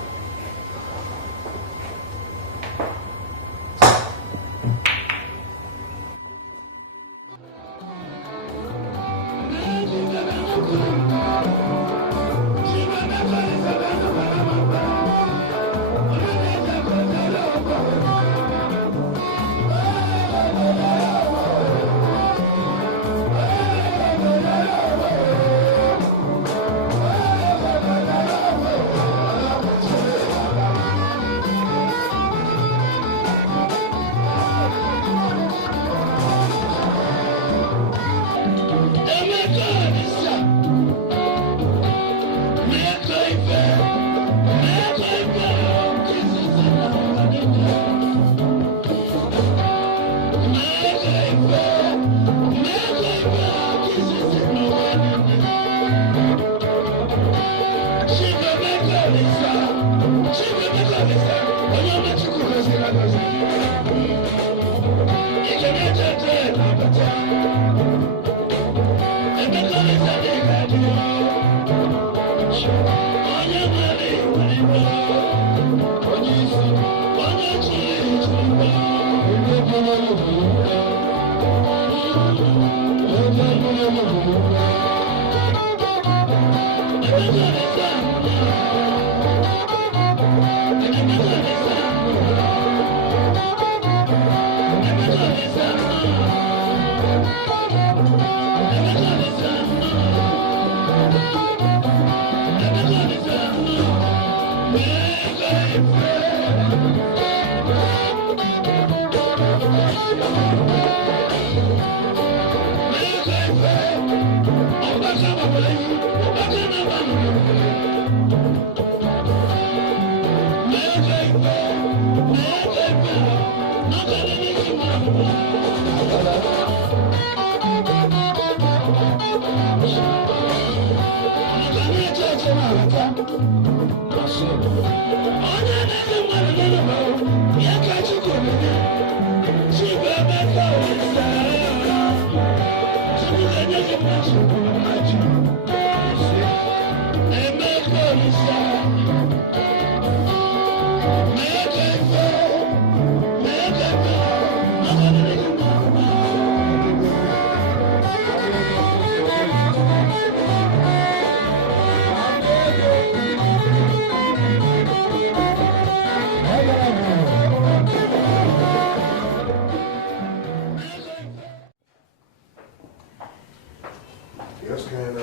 Yes, Ken,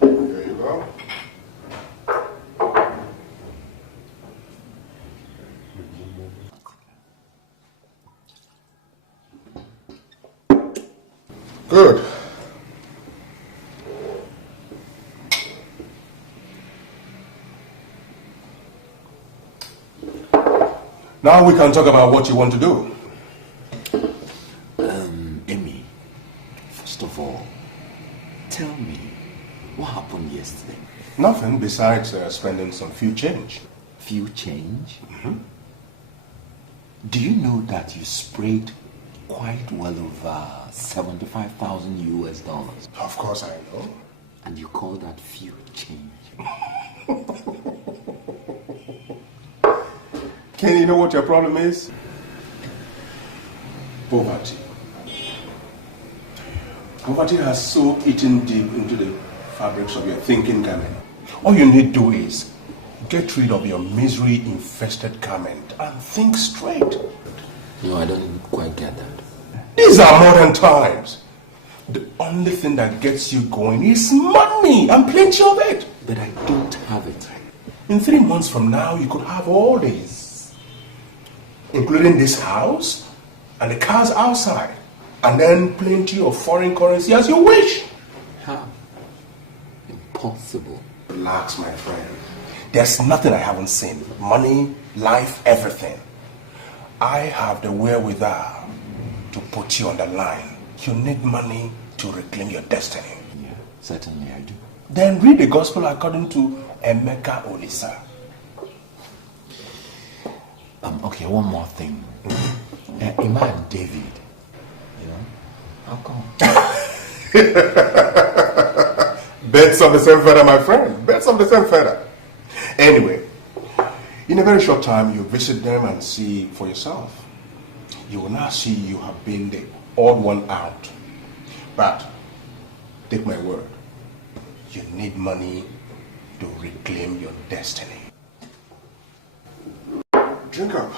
there you go. Good. Now we can talk about what you want to do. Amy, first of all, tell me, what happened yesterday? Nothing besides spending some few change. Few change? Do you know that you sprayed quite well over 75,000 US dollars? Of course I know. And you call that few change? Ken, you know what your problem is? Poverty. Poverty has so eaten deep into the fabrics of your thinking, Carmen. All you need to do is get rid of your misery-infested garment and think straight. No, I don't quite get that. These are modern times. The only thing that gets you going is money and plenty of it. But I don't have it. In 3 months from now, you could have all these, including this house and the cars outside, and then plenty of foreign currency as you wish. How? Impossible. Relax, my friend. There's nothing I haven't seen. Money, life, everything. I have the wherewithal to put you on the line. You need money to reclaim your destiny. Yeah, certainly I do. Then read the gospel according to Emeka Olisa. Okay, one more thing. Imagine David, you know, how come? Birds of the same feather, my friend. Birds of the same feather. Anyway, in a very short time, you visit them and see for yourself. You will now see you have been the odd one out. But, take my word, you need money to reclaim your destiny. Drink up.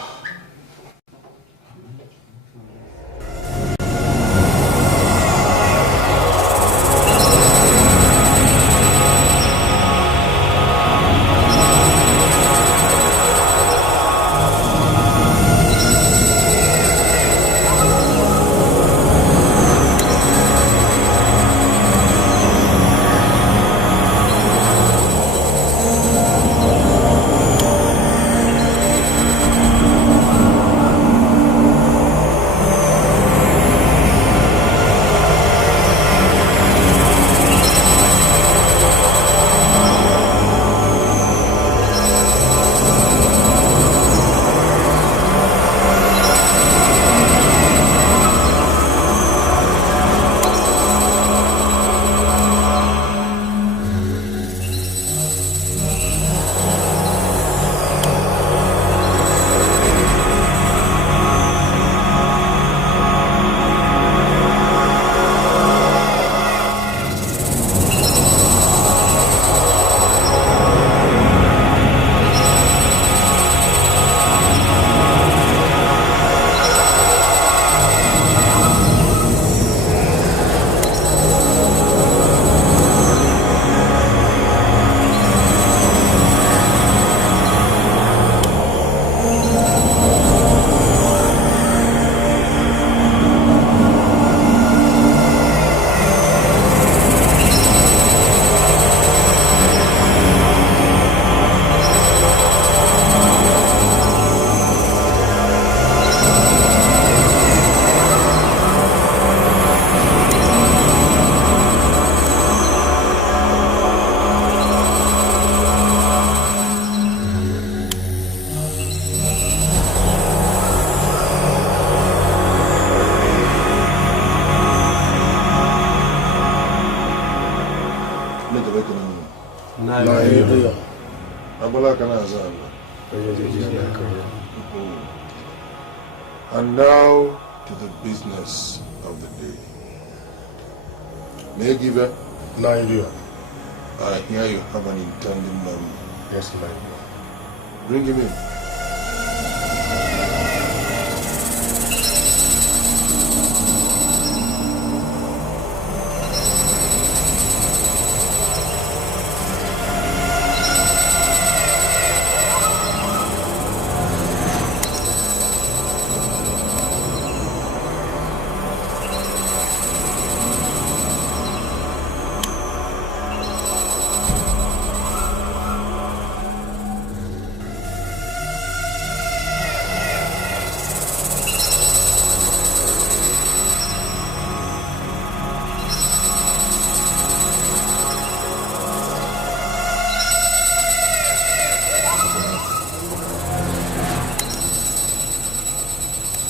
And now to the business of the day. May I give a Nigeria? I hear you have an intending man. Yes, my lord. Bring him in.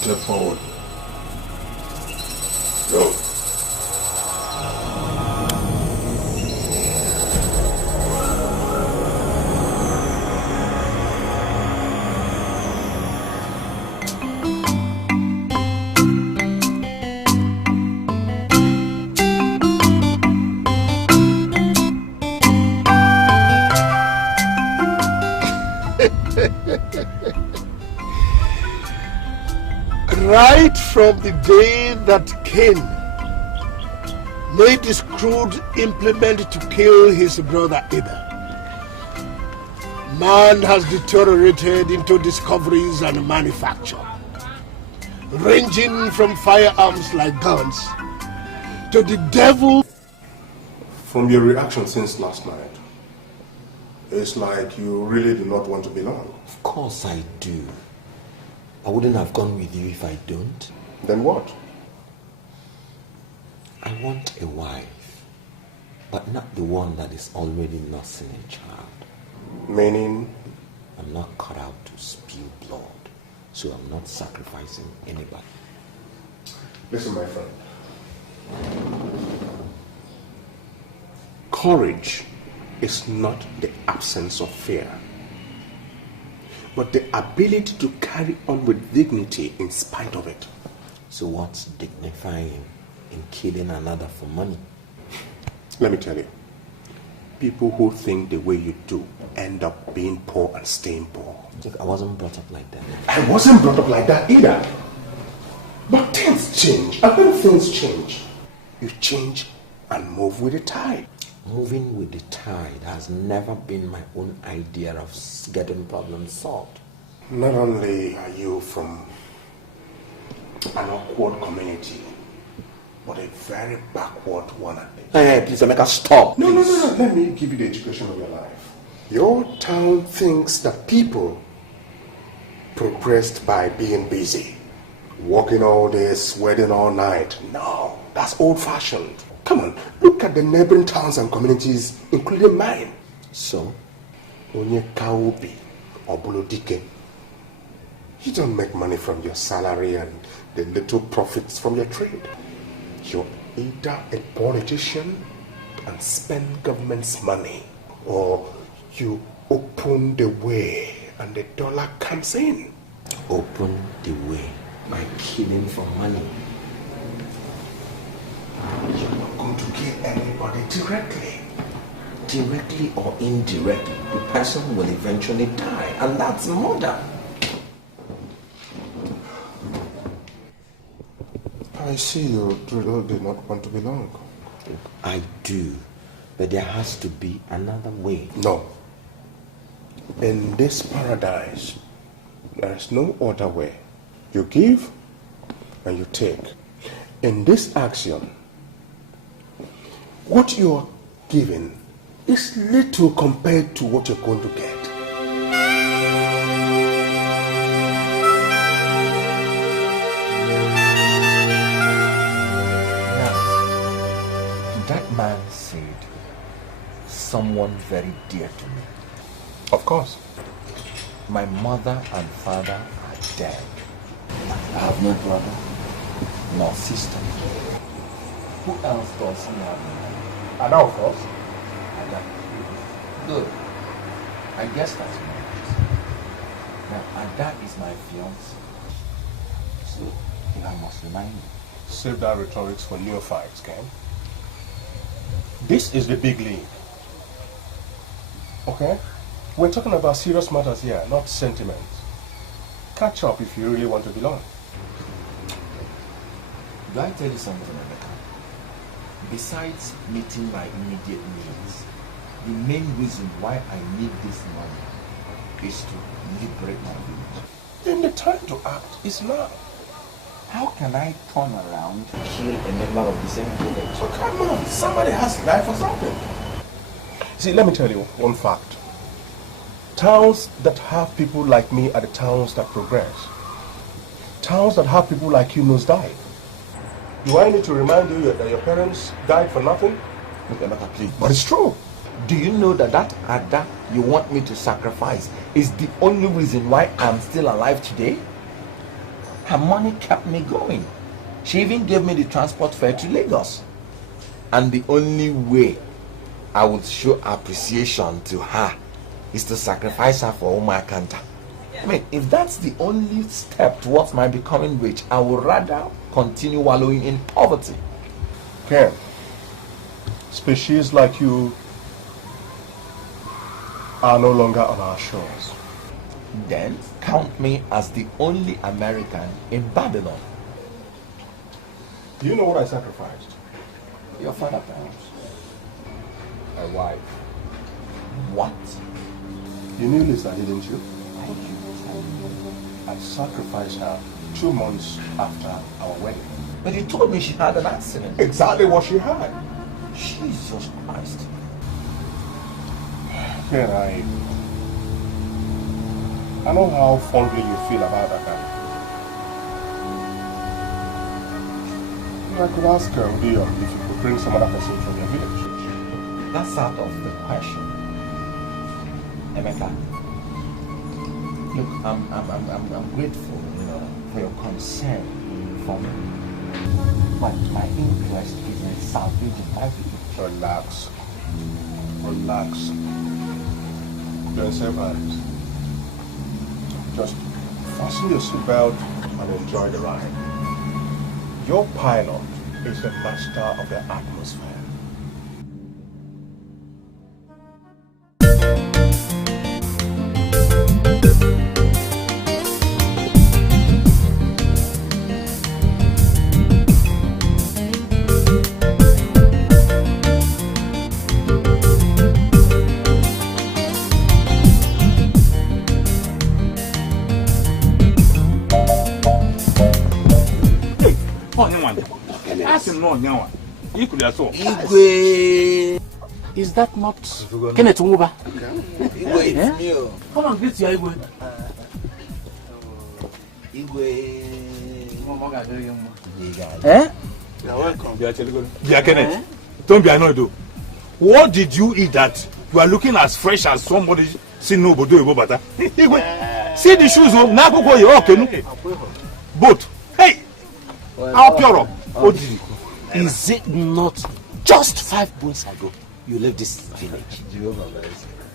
Step forward. Go. Right from the day that Cain made this crude implement to kill his brother Abel, man has deteriorated into discoveries and manufacture, ranging from firearms like guns to the devil. From your reaction since last night, it's like you really do not want to belong. Of course I do. I wouldn't have gone with you if I don't. Then what? I want a wife, but not the one that is already nursing a child. Meaning? I'm not cut out to spill blood, so I'm not sacrificing anybody. Listen, my friend. Courage is not the absence of fear, but the ability to carry on with dignity in spite of it. So what's dignifying in killing another for money? Let me tell you, people who think the way you do end up being poor and staying poor. Look, I wasn't brought up like that. I wasn't brought up like that either. But things change, and when things change, you change and move with the tide. Moving with the tide has never been my own idea of getting problems solved. Not only are you from an awkward community, but a very backward one at it. Hey, please, Emeka, stop. No. Let me give you the education of your life. Your town thinks that people progressed by being busy, working all day, sweating all night. No, that's old-fashioned. Come on, look at the neighboring towns and communities, including mine. So, Onye Kaubi or Bulodike, you don't make money from your salary and the little profits from your trade. You're either a politician and spend government's money, or you open the way and the dollar comes in. Open the way by killing for money. You're not going to kill anybody directly. Directly or indirectly, the person will eventually die, and that's murder. I see you really do not want to belong. I do, but there has to be another way. No. In this paradise, there is no other way. You give and you take. In this action, what you are giving is little compared to what you're going to get. That man said someone very dear to me. Of course. My mother and father are dead. I have no brother, nor sister. Who else does he have? Ada, of course. Ada. Good. I guess that's Ada is my fiance. So, if I must remind you. Save that rhetorics for neophytes, Ken. This is the big league. Okay? We're talking about serious matters here, not sentiments. Catch up if you really want to belong. Do I tell you something, Rebecca? Besides meeting my immediate needs, the main reason why I need this money is to liberate my village. Then the time to act is now. How can I turn around and kill a member of the same village? So come on, somebody has to die for something. See, let me tell you one fact. Towns that have people like me are the towns that progress. Towns that have people like you nosedive. Do I need to remind you that your parents died for nothing? Look, Emeka, please. But it's true. Do you know that Ada you want me to sacrifice is the only reason why I'm still alive today? Her money kept me going. She even gave me the transport fare to Lagos. And the only way I would show appreciation to her is to sacrifice her for Umakanta. I mean, if that's the only step towards my becoming rich, I would rather continue wallowing in poverty. Ken, species like you are no longer on our shores. Then count me as the only American in Babylon. Do you know what I sacrificed? Your father, perhaps. My wife. What? You knew Lisa, didn't you? I sacrificed her 2 months after our wedding. But you told me she had an accident. Exactly what she had. Jesus Christ. Ken, I know how fondly you feel about that guy. I could ask Udion if you could bring some other person from your village. That's out of the question. Emeka, look, I'm grateful, for your concern for me. But my interest is in salvaging my village. Relax. Relax. You're in safe hands. Just fasten your seatbelt and enjoy the ride. Your pilot is the master of the atmosphere. Igwe. Is that not Kenneth Okokwo? Igwe, it's me. Come on, greet your Igwe. Igwe. Eh? You're welcome. Yeah, Kenneth. Don't be annoyed though. What did you eat that you are looking as fresh as somebody see nobody go butter? See the shoes on now go you okay? Both. Hey. How pure? Is it not just 5 months ago you left this village?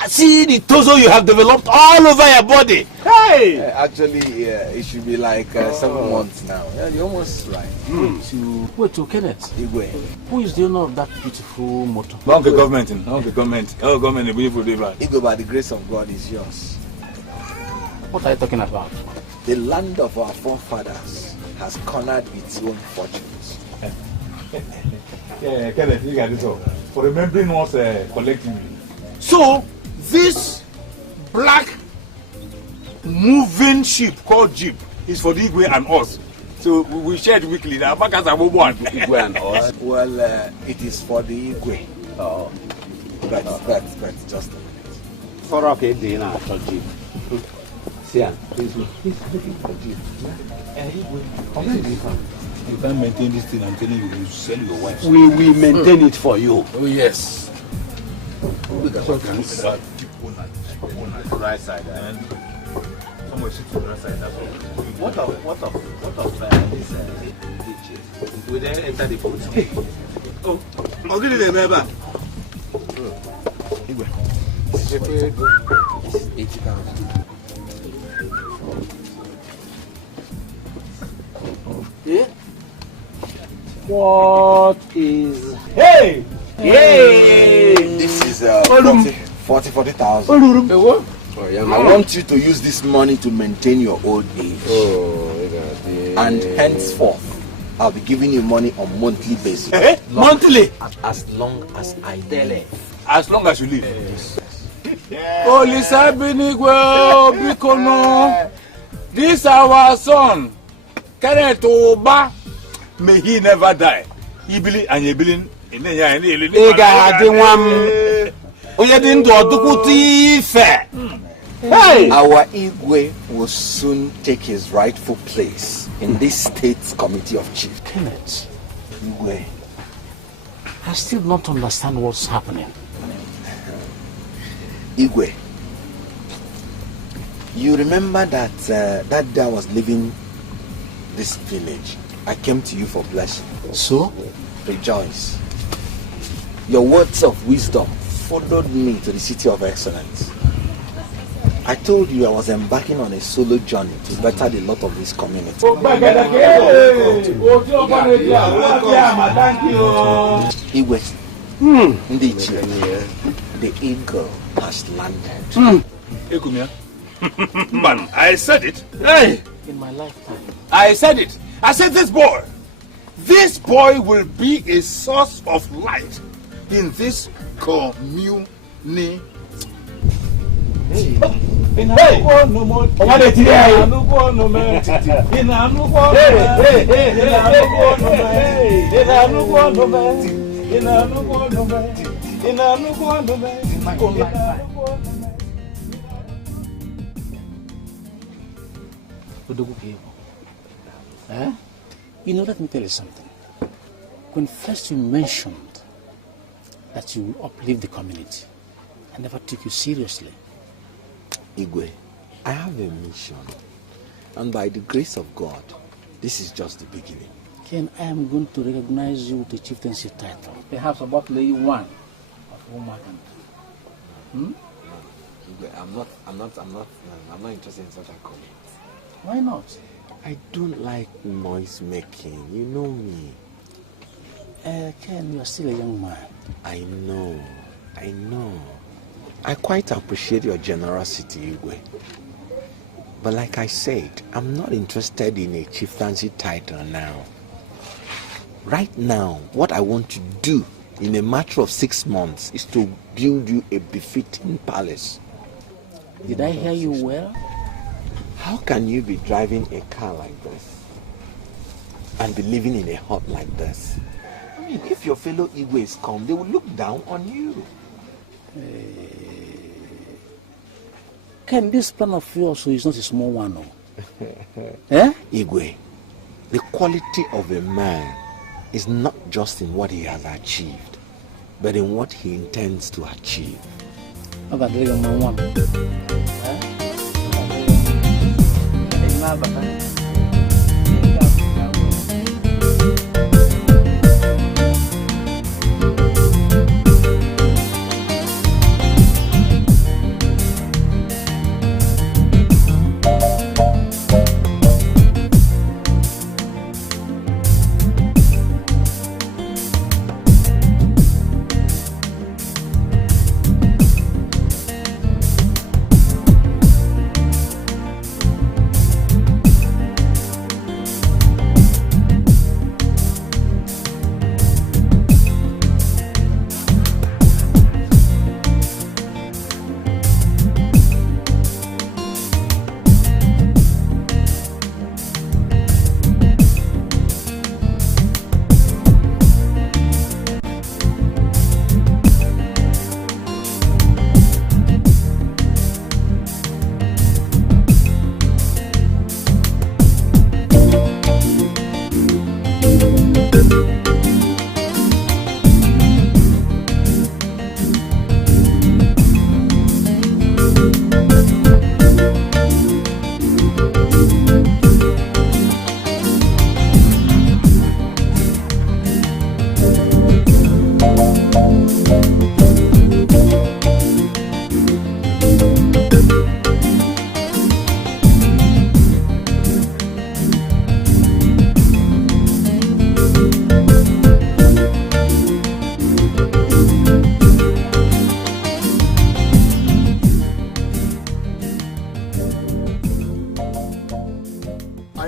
See the torso you have developed all over your body. Hey! Actually, it should be like 7 months now. Yeah, you're almost right. Wait to Kenneth. Igwe. Who is the owner of that beautiful motor? Not the government. Not the government. Oh, government is beautiful. Igwe, by the grace of God, is yours. What are you talking about? The land of our forefathers has cornered its own fortunes. Yeah, Kenneth, you got this all. For remembering us collectively. So, this black moving ship called Jeep is for the Igwe and us. So we shared weekly. The Abakas are one. Igwe and us? Well, it is for the Igwe. Oh. But just a minute. For okay, then after Jeep. See, please looking for Jeep. You can't maintain this thing. I'm telling you, you sell your wife. We will maintain it for you. Oh yes. Right side and somewhere sit to the right side. That's all. What of this DJ? We then enter the boat. Oh, I'll give you the member. This is 80,000. What is... Hey! Hey! This is 40,000. Oh, yeah, I want you to use this money to maintain your old age. And henceforth, I'll be giving you money on monthly basis. Monthly? As long as I live. As long as you live. Holy Sabinigwe, Bikono. This our son, Kenneth Oba. May he never die. Ibili and Yebilin. Our Igwe will soon take his rightful place in this state's committee of chiefs. Kenneth, Igwe, I still don't understand what's happening. Igwe, you remember that that day I was leaving this village, I came to you for blessing. So? Rejoice. Your words of wisdom followed me to the city of excellence. I told you I was embarking on a solo journey to better the lot of this community. Igwe, the eagle has landed. Man, I said it. Hey! In my lifetime. I said it. I said this boy will be a source of light in this community. Hey! Eh? You know, let me tell you something. When first you mentioned that you will uplift the community, I never took you seriously. Igwe, I have a mission, and by the grace of God, this is just the beginning. Ken, I am going to recognize you with the chieftaincy title. Perhaps about lay one of Omakan. Igwe, I'm not interested in such a comment. Why not? I don't like noise making. You know me. Ken, you are still a young man. I know. I quite appreciate your generosity, Igwe. But like I said, I'm not interested in a chieftaincy title now. Right now, what I want to do in a matter of 6 months is to build you a befitting palace. Did I hear you well? How can you be driving a car like this and be living in a hut like this? I mean, if your fellow Igwes come, they will look down on you. Ken, this plan of yours is not a small one, no? Eh? Igwe, the quality of a man is not just in what he has achieved, but in what he intends to achieve.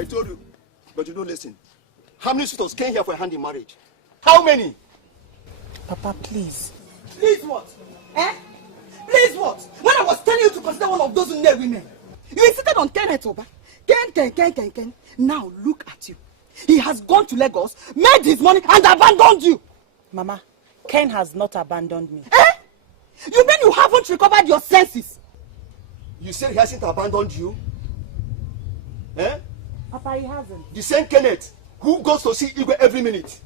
I told you, but you don't listen. How many suitors came here for a hand in marriage? How many? Papa, please. Please what? Eh? Please what? When I was telling you to consider one of those Nne women, you insisted on Kenneth Oba. Ken. Now look at you. He has gone to Lagos, made his money, and abandoned you. Mama, Ken has not abandoned me. Eh? You mean you haven't recovered your senses? You said he hasn't abandoned you? Eh? Papa, he hasn't. The same Kenneth who goes to see Igwe every minute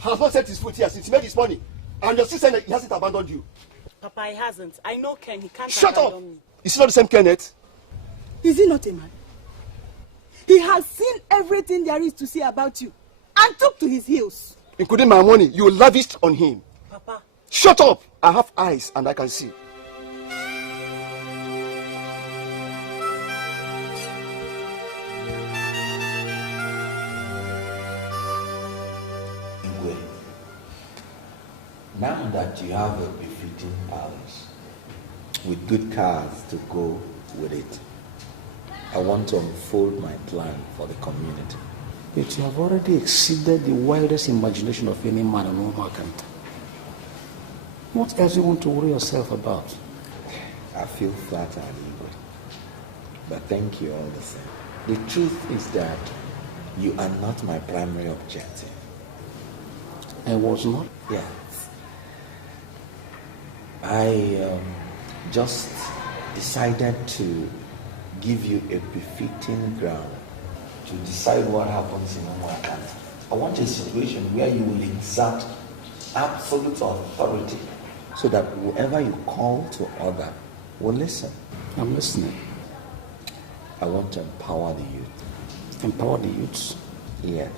has not set his foot here since he made his money. And you're still saying that he hasn't abandoned you. Papa, he hasn't. I know Ken. He can't Shut abandon up! me. Is he not the same Kenneth? Is he not a man? He has seen everything there is to see about you and took to his heels. Including my money, you lavished on him. Papa. Shut up! I have eyes and I can see. Now that you have a befitting palace with good cars to go with it, I want to unfold my plan for the community. But you have already exceeded the wildest imagination of any man in Omakanta. What else do you want to worry yourself about? I feel flattered, Igwe. But thank you all the same. The truth is that you are not my primary objective. I was not? Yes. I just decided to give you a befitting ground to decide what happens in Omakanta. I want a situation where you will exert absolute authority so that whoever you call to order will listen. I'm listening. I want to empower the youth. Empower the youths? Yes.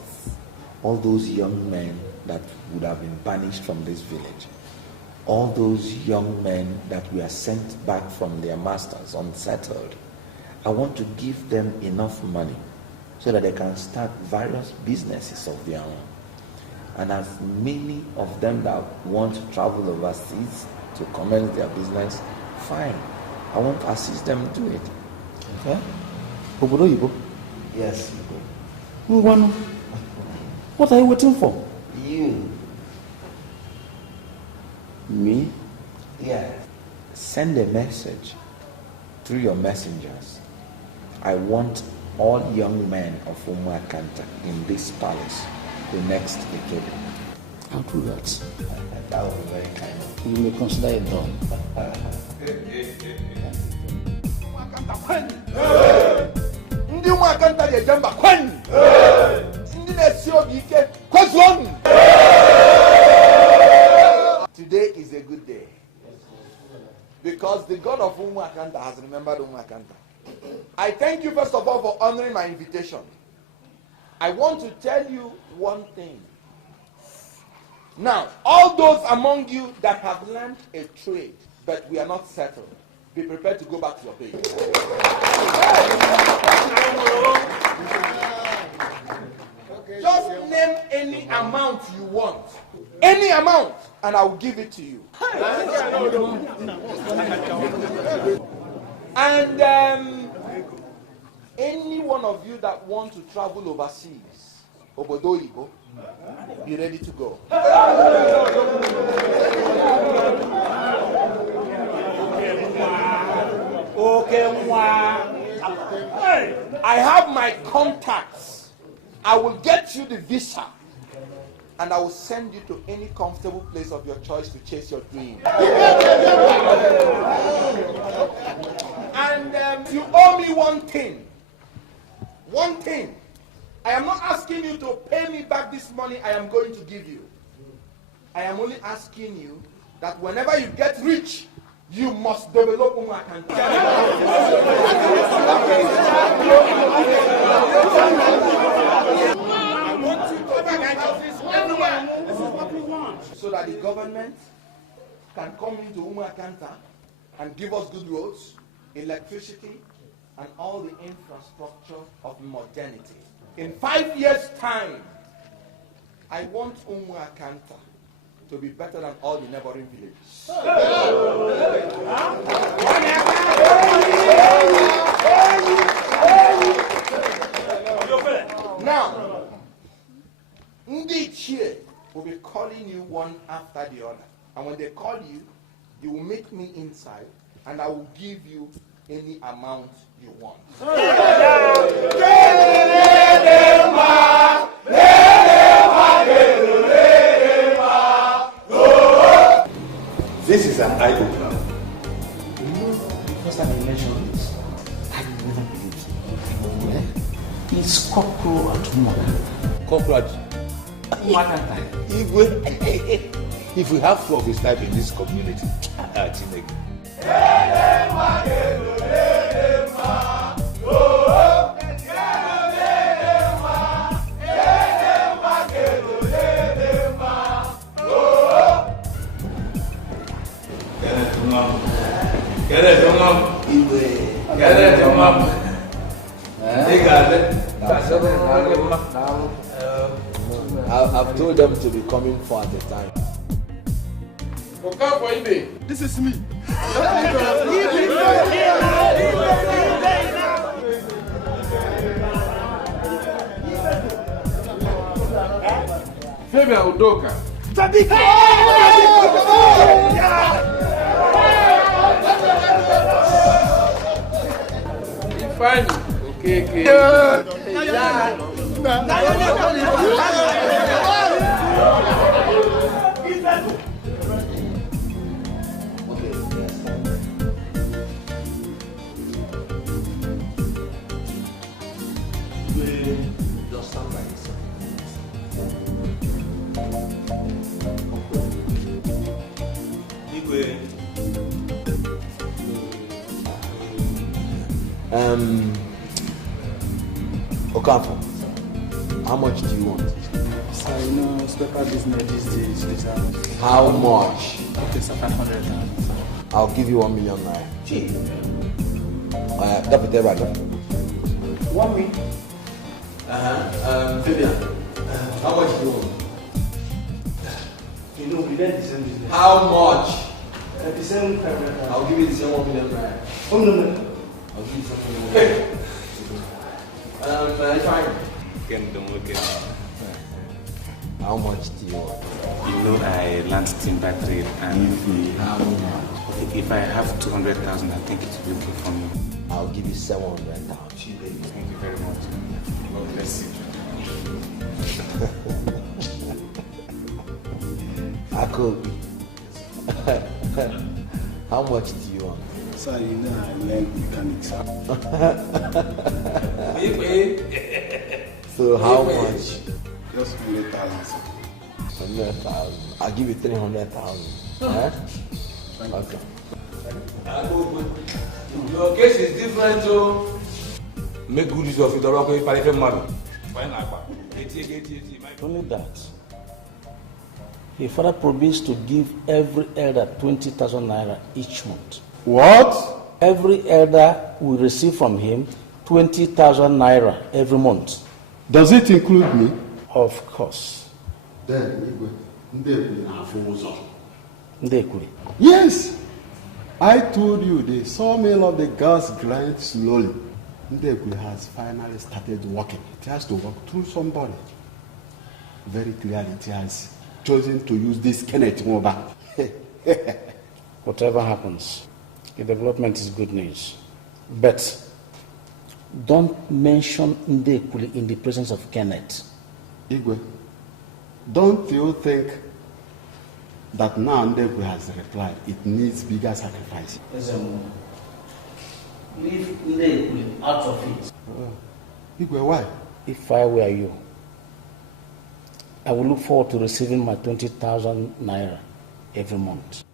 All those young men that would have been banished from this village. All those young men that were sent back from their masters unsettled. I want to give them enough money so that they can start various businesses of their own. And as many of them that want to travel overseas to commence their business, fine. I want to assist them do it. Okay? Obodo Yibo? Yes, Yibo. Ngwanu, what are you waiting for? You. Me? Yes. Send a message through your messengers. I want all young men of Omakanta in this palace the next decade. I'll do that. That would be very kind. You may consider it done. Ndi Omakanta ye jamba kwen. Ndi na-esi obi ike kwezuonu. Today is a good day because the God of Omakanta has remembered Omakanta. I thank you first of all for honoring my invitation. I want to tell you one thing. Now, all those among you that have learned a trade but we are not settled, be prepared to go back to your base. Just name any amount you want. Any amount, and I will give it to you. And any one of you that want to travel overseas, Obodo Igbo, be ready to go. I have my contacts. I will get you the visa. And I will send you to any comfortable place of your choice to chase your dream. And you owe me one thing. One thing. I am not asking you to pay me back this money I am going to give you. I am only asking you that whenever you get rich, you must develop Omakanta. I want you to organize this everywhere. This is what we want. So that the government can come into Omakanta and give us good roads, electricity, and all the infrastructure of modernity. In 5 years' time, I want Omakanta to be better than all the neighboring villages. calling you one after the other. And when they call you, you will meet me inside and I will give you any amount you want. This is an eye-opener. You know, the first time I mentioned this, I never believed it. It's cockroach mother. Cockroach. If we have two of his type in this community, I've told them to be coming for at the time. This is me. Fabian Udoka. Fine. Okay. Just stand by yourself. Okonkwo, how much do you want? So, you know, special business these days. How much? Okay, so 500,000. I'll give you 1 million naira. Deputy Raja. 1 million? Fabian, how much do you want? You know, we did the same business. How much? The same 500,000. I'll give you the same 1 million naira. Oh, no. I'll give you something more. Fine. Don't look at How much do you want? You know, I learned timber trade and how much? If I have 200,000, I think it will be okay for me. I'll give you 700,000. Thank you very much. God bless you. Akobi. How much do you want? So, you know, I learned mechanics. So how much? Just 100,000. 100,000. I'll give you 300,000. Okay. Your case is different, so make good use of it. Or if I marry. Only that. Your father promised to give every elder 20,000 naira each month. What? Every elder will receive from him 20,000 naira every month. Does it include me? Of course. Then, Yes. I told you the sawmill of the gas grinds slowly. Ndegwe has finally started working. It has to work through somebody. Very clearly, it has chosen to use this KENNETH mobile. Whatever happens, the development is good news. But don't mention Ndekuli in the presence of KENNETH. Igwe, don't you think that now Ndekuli has replied, it needs bigger sacrifice? Leave Ndekuli out of it. Igwe, why? If I were you, I would look forward to receiving my 20,000 naira every month.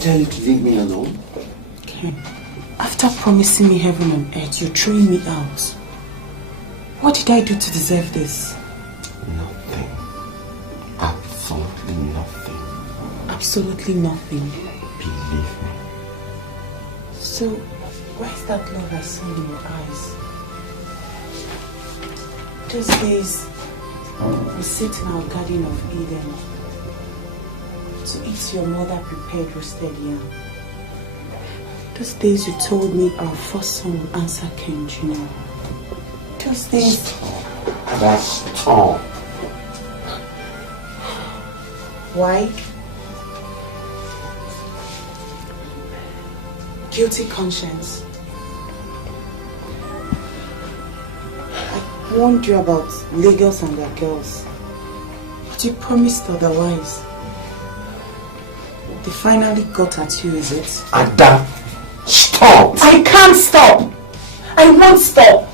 Tell you to leave me alone. Ken, after promising me heaven and earth, you're throwing me out. What did I do to deserve this? Nothing. Absolutely nothing. Absolutely nothing. Believe me. So, where's that love I saw in your eyes? Those days, we sit in our garden of Eden to eat your mother prepared roasted yam. Those days you told me our first son would answer Ken Jr. Those days... Stop. Why? Guilty conscience. I warned you about Lagos and their girls, but you promised otherwise. They finally got at you, is it? Ada, stop! I can't stop! I won't stop!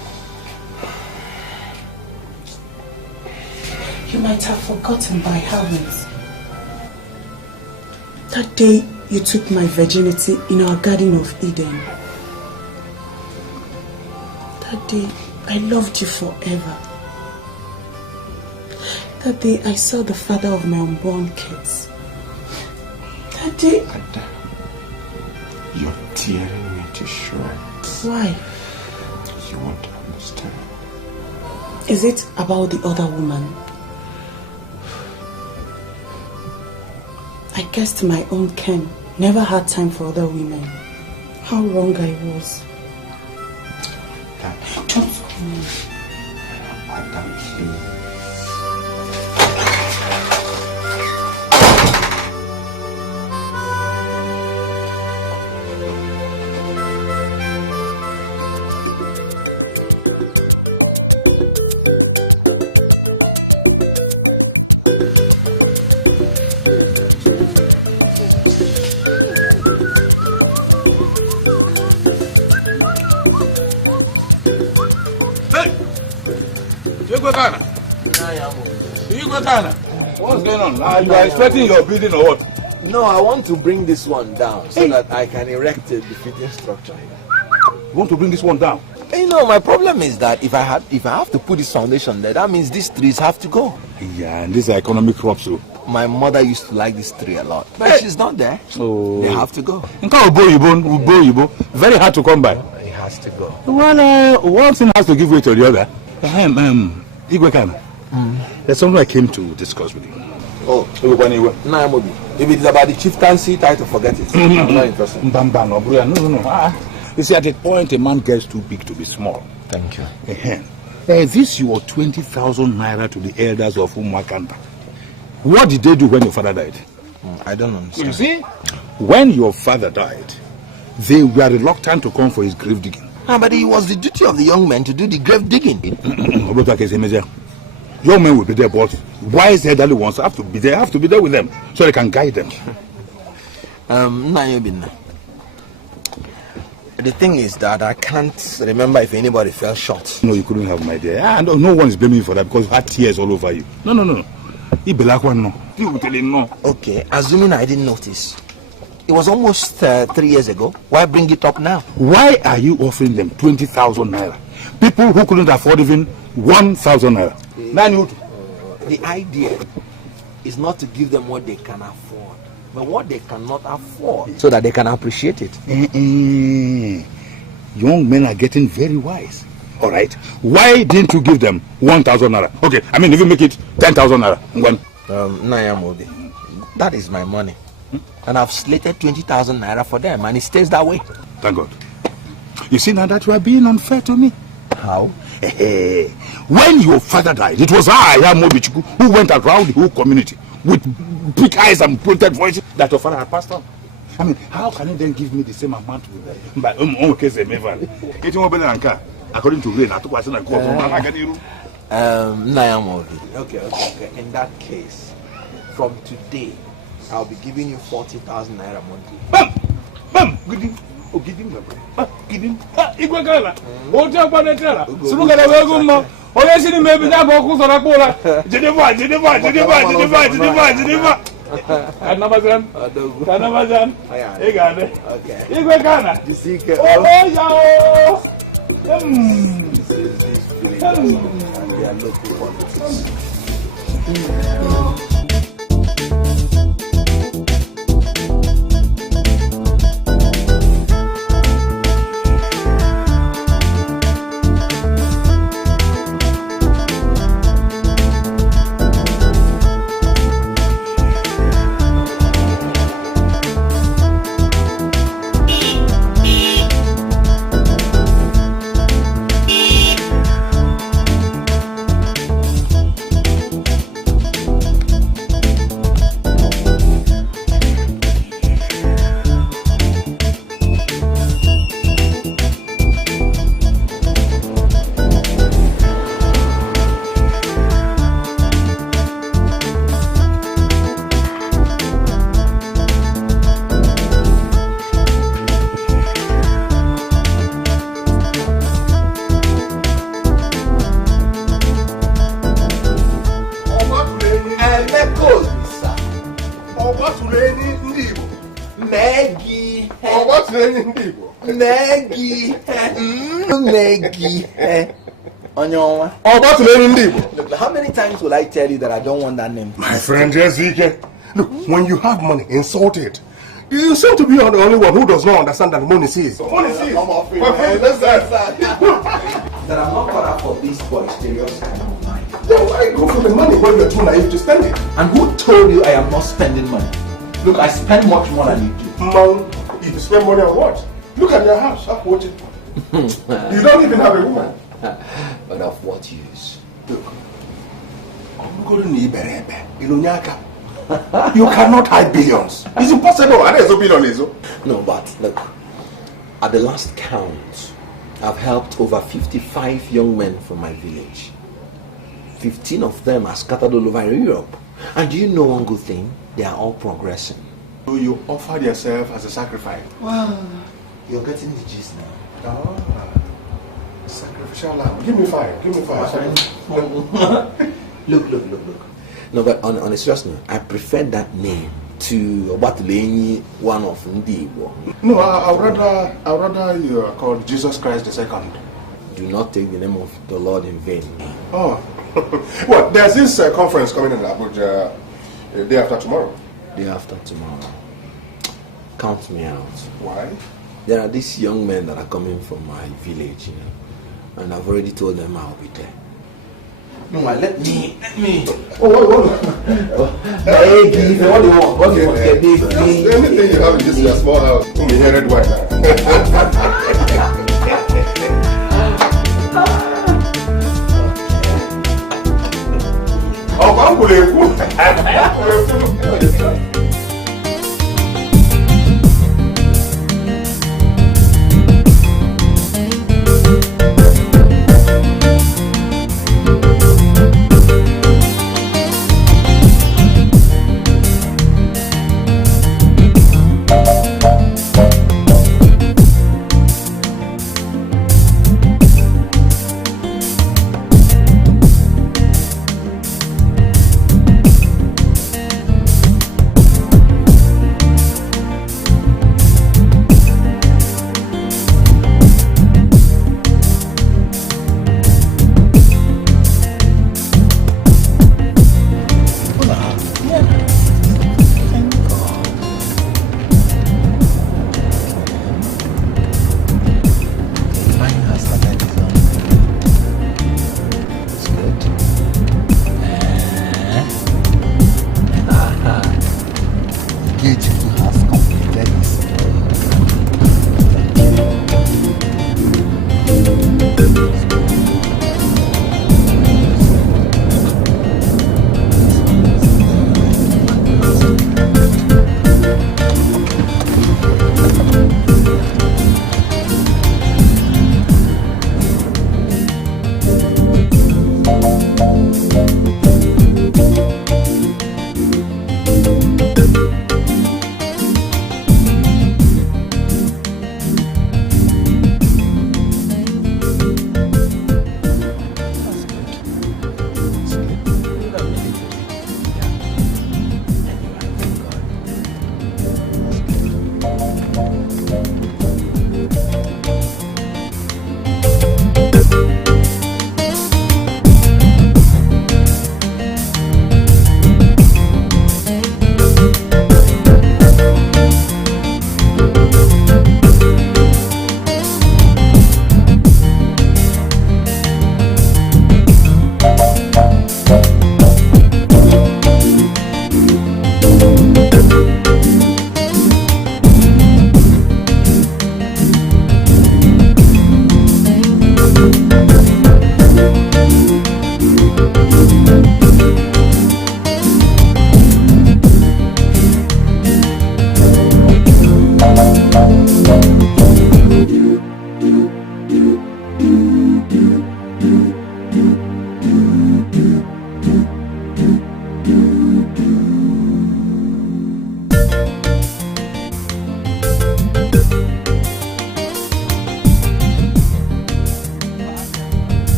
You might have forgotten, but I haven't. That day you took my virginity in our Garden of Eden. That day I loved you forever. That day I saw the father of my unborn kids. That day... Ada, you're tearing me to shreds. Why? You won't understand. Is it about the other woman? I guessed my own Ken never had time for other women. How wrong I was. Just go. Ada, please. What's going on? You are expecting your building or what? No, I want to bring this one down so that I can erect a befitting structure. You want to bring this one down? You know, my problem is that if I have to put this foundation there, that means these trees have to go. Yeah, and these are economic crops too. My mother used to like this tree a lot, but she's not there. So they have to go. Very hard to come by. It has to go. Well, one thing has to give way to the other. Igwekana, there's something I came to discuss with you. Oh, Nayamobi. If it's about the chieftaincy, try to forget it. I'm not interested. No. You see, at a point, a man gets too big to be small. Thank you. This your 20,000 naira to the elders of Umakanta. What did they do when your father died? I don't understand. You see, when your father died, they were reluctant to come for his grave digging. But it was the duty of the young men to do the grave digging. Young men will be there, but wise elderly ones have to be there with them, so they can guide them. The thing is that I can't remember if anybody fell short. No, you couldn't have my dear. And no one is blaming you for that because you had tears all over you. No. Okay, assuming I didn't notice. It was almost 3 years ago. Why bring it up now? Why are you offering them 20,000 naira? People who couldn't afford even 1,000 naira. The idea is not to give them what they can afford, but what they cannot afford, so that they can appreciate it. Young men are getting very wise. All right. Why didn't you give them 1,000 naira? Okay, I mean, if you make it 10,000 naira. Nayamobi, that is my money. And I've slated 20,000 naira for them, and it stays that way. Thank God. You see now that you are being unfair to me. How? When your father died, it was I, Mobichuku, who went around the whole community with big eyes and pointed voices that your father had passed on. I mean, how can you then give me the same amount with that? But according to Rain, I took Nayamobi. Okay. In that case, from today, I'll be giving you 40,000 naira monthly. Bam! Give him. Igwekala. Oja kwanetela. Sulukala wegumma. Oyesini maybe that boku sora kola. Jeneva. Kanamazan. Egane. Okay. Igwekana. Disike. Oh. This is village and their local politics. Look, how many times will I tell you that I don't want that name? My friend Jessica, look, when you have money, insult it. You seem to be the only one who does not understand that money sees. Money sees. Come off it, man. That I'm not caught up for this boisterous kind of mind. Then why go for the money when you're too naive to spend it? And who told you I am not spending money? Look, I spend much more than you do. Man, you spend money on what? Look at your house. Watch it. You don't even have a woman. But of what use? Look. You cannot hide billions. It's impossible. No, but look, at the last count, I've helped over 55 young men from my village. 15 of them are scattered all over Europe. And do you know one good thing? They are all progressing. So you offered yourself as a sacrifice? Well, you're getting the gist now. Sacrificial lamb. Give me five. Look. No, but on a serious note, I prefer that name to Obatuleni, one of Ndibo. No, I'd rather you are called Jesus Christ the Second. Do not take the name of the Lord in vain. Oh, well, there's this conference coming in Abuja day after tomorrow. Day after tomorrow. Count me out. Why? There are these young men that are coming from my village, and I've already told them I'll be there. No, let me. What do you want? What do you want? Anything you have in this your small house. You hear red wine now.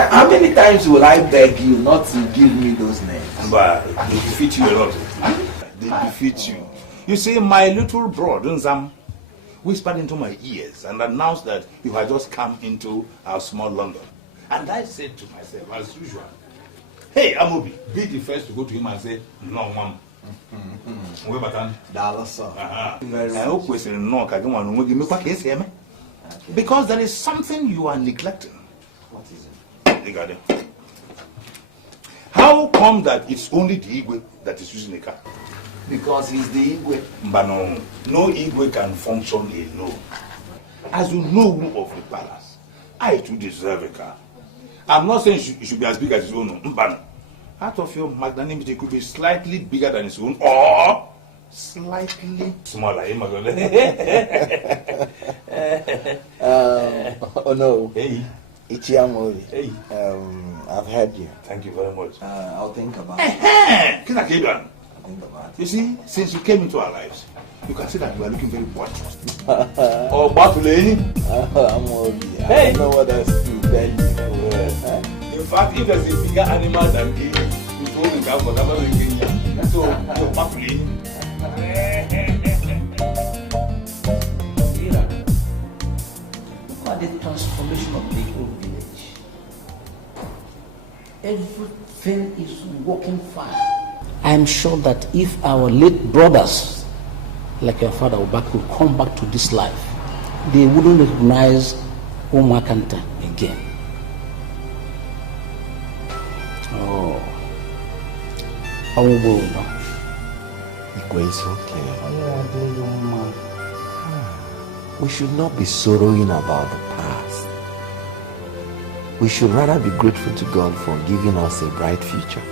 How many times will I beg you not to give me those names? But they defeat you a lot. They defeat you. You see, my little bro, Dunzam, whispered into my ears and announced that you had just come into our small London. And I said to myself, as usual, hey, Amobi, be the first to go to him and say, no, mom. Because there is something you are neglecting. What is it? How come that it's only the Igwe that is using a car? Because he's the Igwe. But no Igwe can function alone. As you know who of the palace, I too deserve a car. I'm not saying it should be as big as his own, but out of your magnanimity, it could be slightly bigger than his own or slightly smaller. Oh no. Hey. Ichiamori. Hey. I've heard you. Thank you very much. I'll think about it. You see, since you came into our lives, you can see that you are looking very boisterous. Oh, Batuleni. Hey. I don't know what else to tell you. In fact, if there's a bigger animal than me, you told me that for that one again. So, you're Batuleni. Look at the transformation of the whole village. Everything is working fine. I am sure that if our late brothers, like your father Obak, would come back to this life, they wouldn't recognize Omakanta again. Oh. Igwe is okay. We should not be sorrowing about the past. We should rather be grateful to God for giving us a bright future.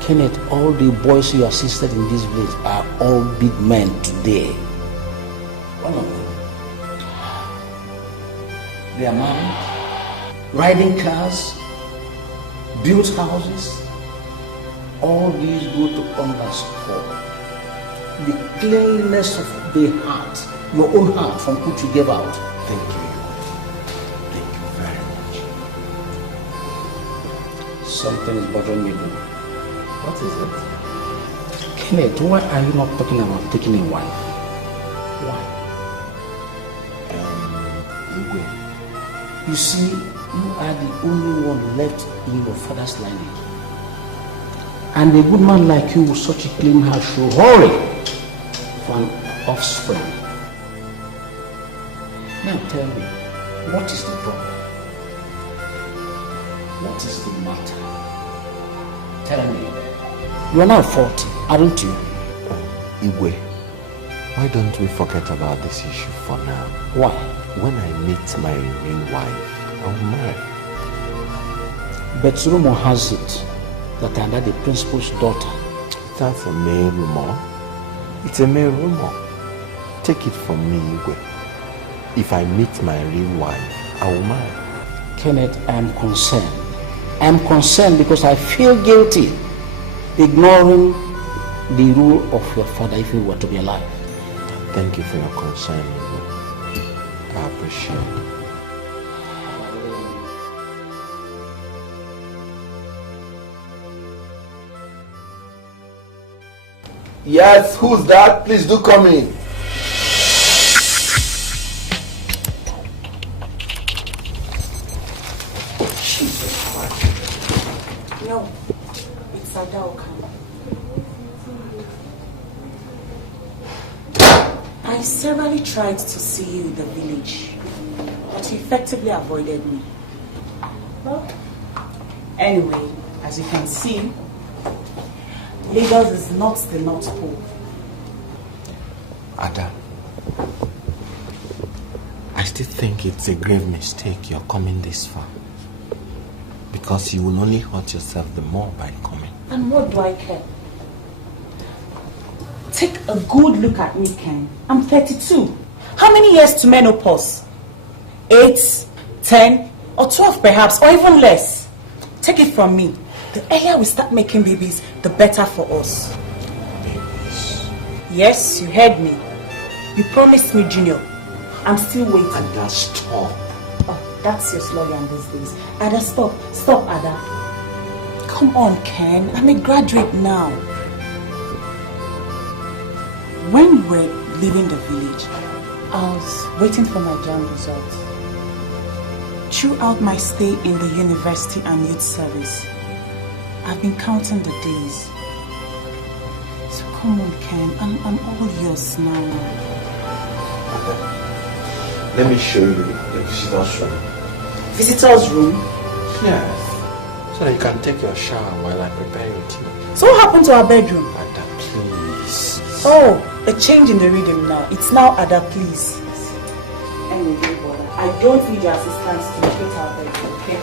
Kenneth, all the boys you assisted in this village are all big men today. One of them. They are married, riding cars, built houses. All these go to underscore the cleanliness of the heart, your own heart from which you gave out. Thank you. Thank you very much. Something is bothering me, though. What is it? Kenneth, why are you not talking about taking a wife? Why? Igwe. You see, you are the only one left in your father's lineage. And a good man like you with such a clean heart should hurry for an offspring. Now tell me, what is the problem? What is the matter? Tell me. You are now 40, aren't you? Igwe, why don't we forget about this issue for now? Why? When I meet my real wife, I'll marry. But rumor has it that I am the principal's daughter. That's a mere rumor. It's a mere rumor. Take it from me, Igwe. If I meet my real wife, I will marry. Kenneth, I am concerned. I am concerned because I feel guilty ignoring the rule of your father if he were to be alive. Thank you for your concern, Igwe. I appreciate it. Yes, who's that? Please do come in. No, it's Edochie. I severally tried to see you in the village, but you effectively avoided me. Well, anyway, as you can see, Lagos is not the North Pole. Ada, I still think it's a grave mistake you're coming this far. Because you will only hurt yourself the more by coming. And what do I care? Take a good look at me, Ken. I'm 32. How many years to menopause? 8, 10, or 12 perhaps, or even less. Take it from me. The earlier we start making babies, the better for us. Babies? Yes, you heard me. You promised me, Junior. I'm still waiting. Ada, stop. Oh, that's your slogan these days. Ada, stop. Stop, Ada. Come on, Ken. I'm a graduate now. When you were leaving the village, I was waiting for my JAMB results. Throughout my stay in the university and youth service, I've been counting the days. So come on, Ken. I'm all yours now. Let me show you the visitor's room. Visitor's room? Yes. So that you can take your shower while I prepare your tea. So what happened to our bedroom? Ada, please. Oh, a change in the rhythm now. It's now Ada, please. Anyway, I don't need your assistance to locate our bedroom, okay?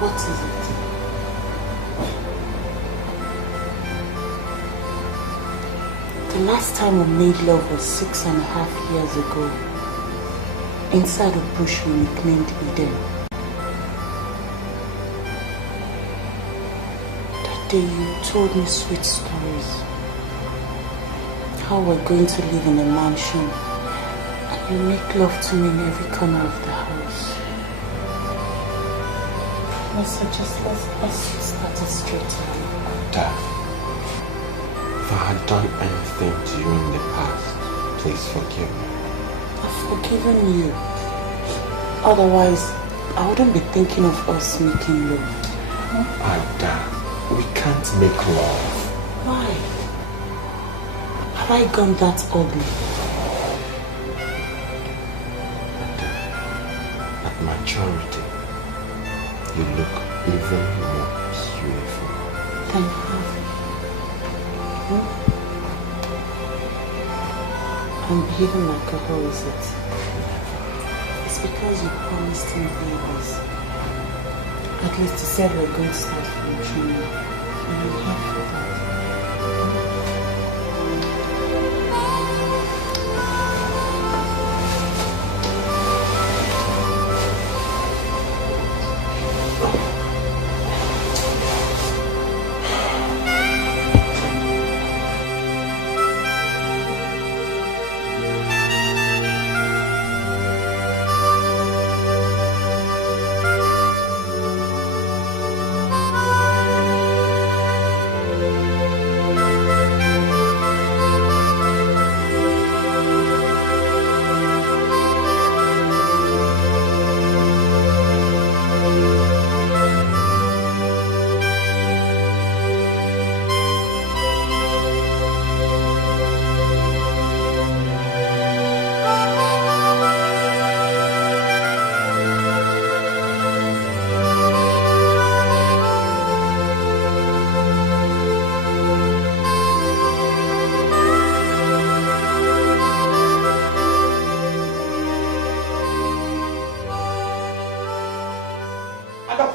What is it? The last time we made love was 6.5 years ago. Inside a bush we nicknamed Eden. That day you told me sweet stories. How we're going to live in a mansion. And you make love to me in every corner of the house. I suggest let's start it straight away. Dad, if I had done anything to you in the past, please forgive me. I've forgiven you. Otherwise, I wouldn't be thinking of us making love. Dad, we can't make love. Why? Have I gone that ugly? At maturity, you look even more beautiful. Then how? I'm behaving like a hoe, is it? It's because you promised me favors. At least you said we're going to start from training. And I'm here for that.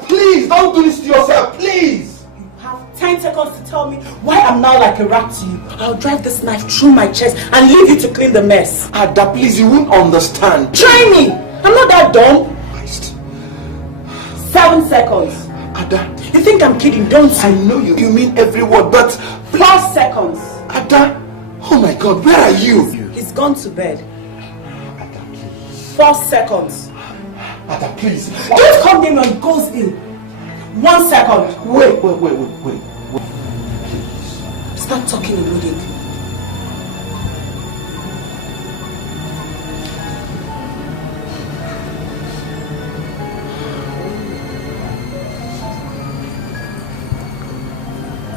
Please, don't do this to yourself, please! You have 10 seconds to tell me why I'm now like a rat to you. I'll drive this knife through my chest and leave you to clean the mess. Ada, please, you won't understand. Try me! I'm not that dumb. Christ. 7 seconds. Ada. You think I'm kidding, don't you? I know you mean every word, but... 4 seconds. Ada, oh my God, where are you? He's gone to bed. Ada, please. 4 seconds. Ada, please. Don't come near me when he goes in. 1 second. Wait. Start talking immediately.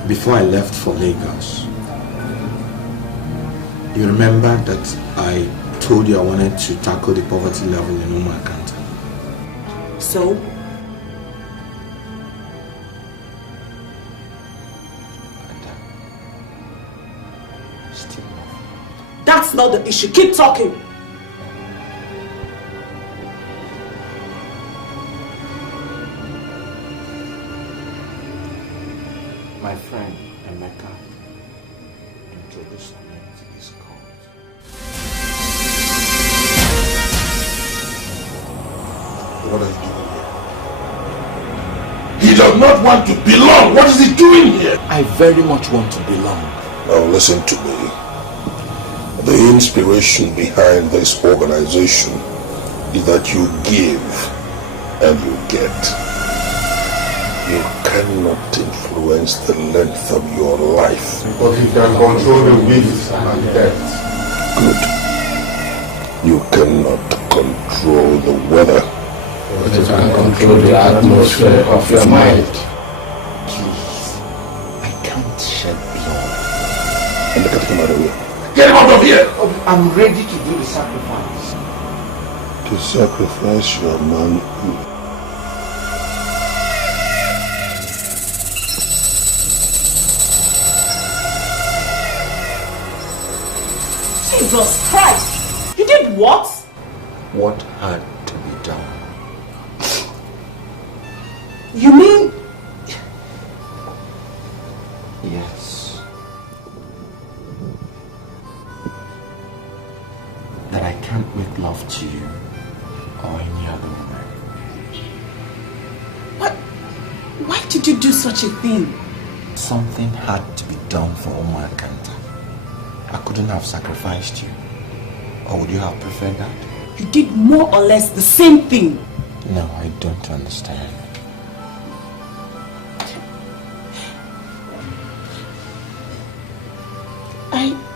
before I left for Lagos, you remember that I told you I wanted to tackle the poverty level in Umakanta. So? That's not the issue. Keep talking. My friend Emeka introduced me to this cult. What are you doing here? He does not want to belong. What is he doing here? I very much want to belong. Now listen to me. The inspiration behind this organization is that you give and you get. You cannot influence the length of your life. But you can control the winds and depth. Good. You cannot control the weather. But you can control the atmosphere of your mind. Please, I can't shed blood. And look at him out of here. Get him out of here! I'm ready to do the sacrifice. To sacrifice your manhood. Jesus Christ! You did what? What had to be done? You mean... Yes. That I can't make love to you or any other woman. What? Why did you do such a thing? Something had to be done for Umakanta. I couldn't have sacrificed you. Or would you have preferred that? You did more or less the same thing. No, I don't understand.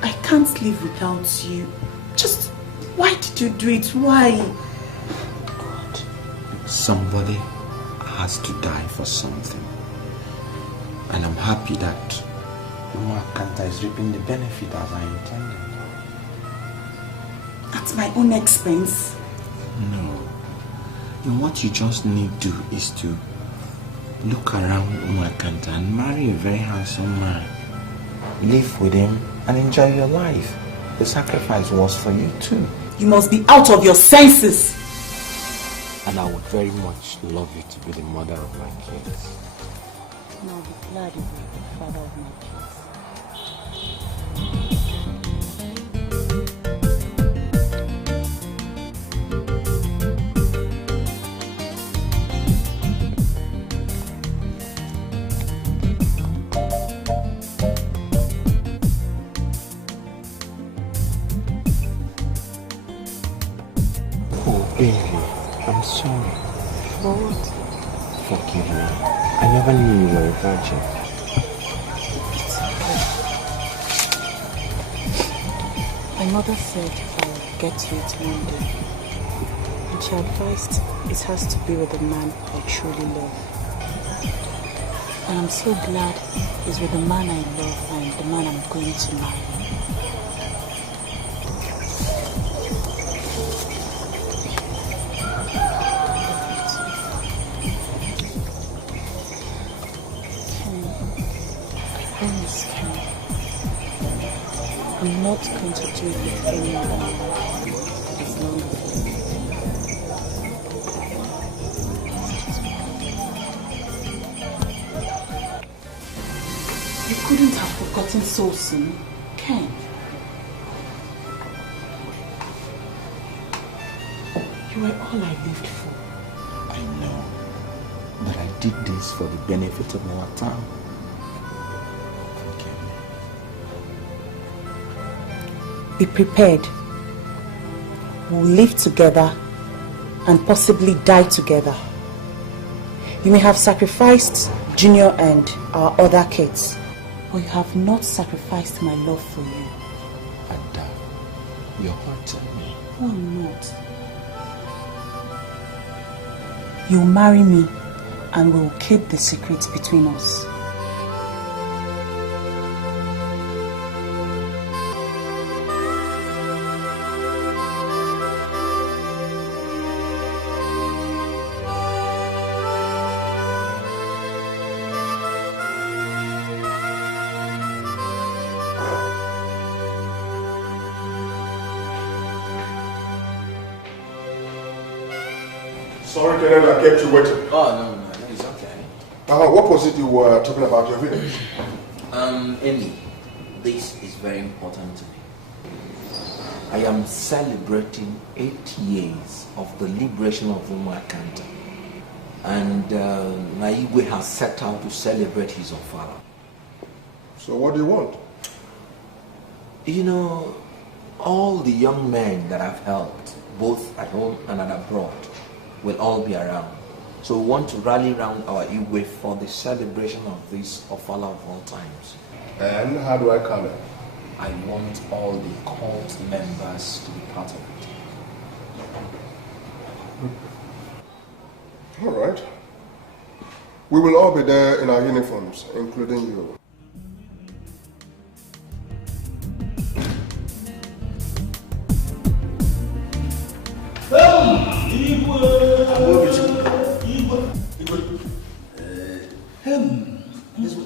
I can't live without you. Just, why did you do it? Why? God, somebody has to die for something. And I'm happy that Umakanta is reaping the benefit as I intended. At my own expense? No. And what you just need to do is to look around Umakanta and marry a very handsome man. Live with him and enjoy your life. The sacrifice was for you too. You must be out of your senses. And I would very much love you to be the mother of my kids. And I'll be glad you be the father of my kids. Baby, I'm sorry. For what? Forgive me. I never knew you were a virgin. My mother said I'll get to it one day. And she advised it has to be with a man I truly love. And I'm so glad it's with the man I love and the man I'm going to marry. I'm not going to do it with anyone as long as You couldn't have forgotten so soon, Ken. You were all I lived for. I know. But I did this for the benefit of our town. be prepared. We'll live together and possibly die together. You may have sacrificed Junior and our other kids, but you have not sacrificed my love for you. Ada, you're hurting me. No, I'm not. You'll marry me and we'll keep the secret between us. Sorry, Kenneth, I kept you waiting. Oh, no, it's okay. What was it you were talking about your village? Amy, this is very important to me. I am celebrating 8 years of the liberation of Umakanta. And Naigwe has set out to celebrate his Ofala. So what do you want? You know, all the young men that I've helped, both at home and abroad, will all be around. So we want to rally around our Igwe for the celebration of this Ofala of all times. And how do I come in? I want all the cult members to be part of it. All right. We will all be there in our uniforms, including you.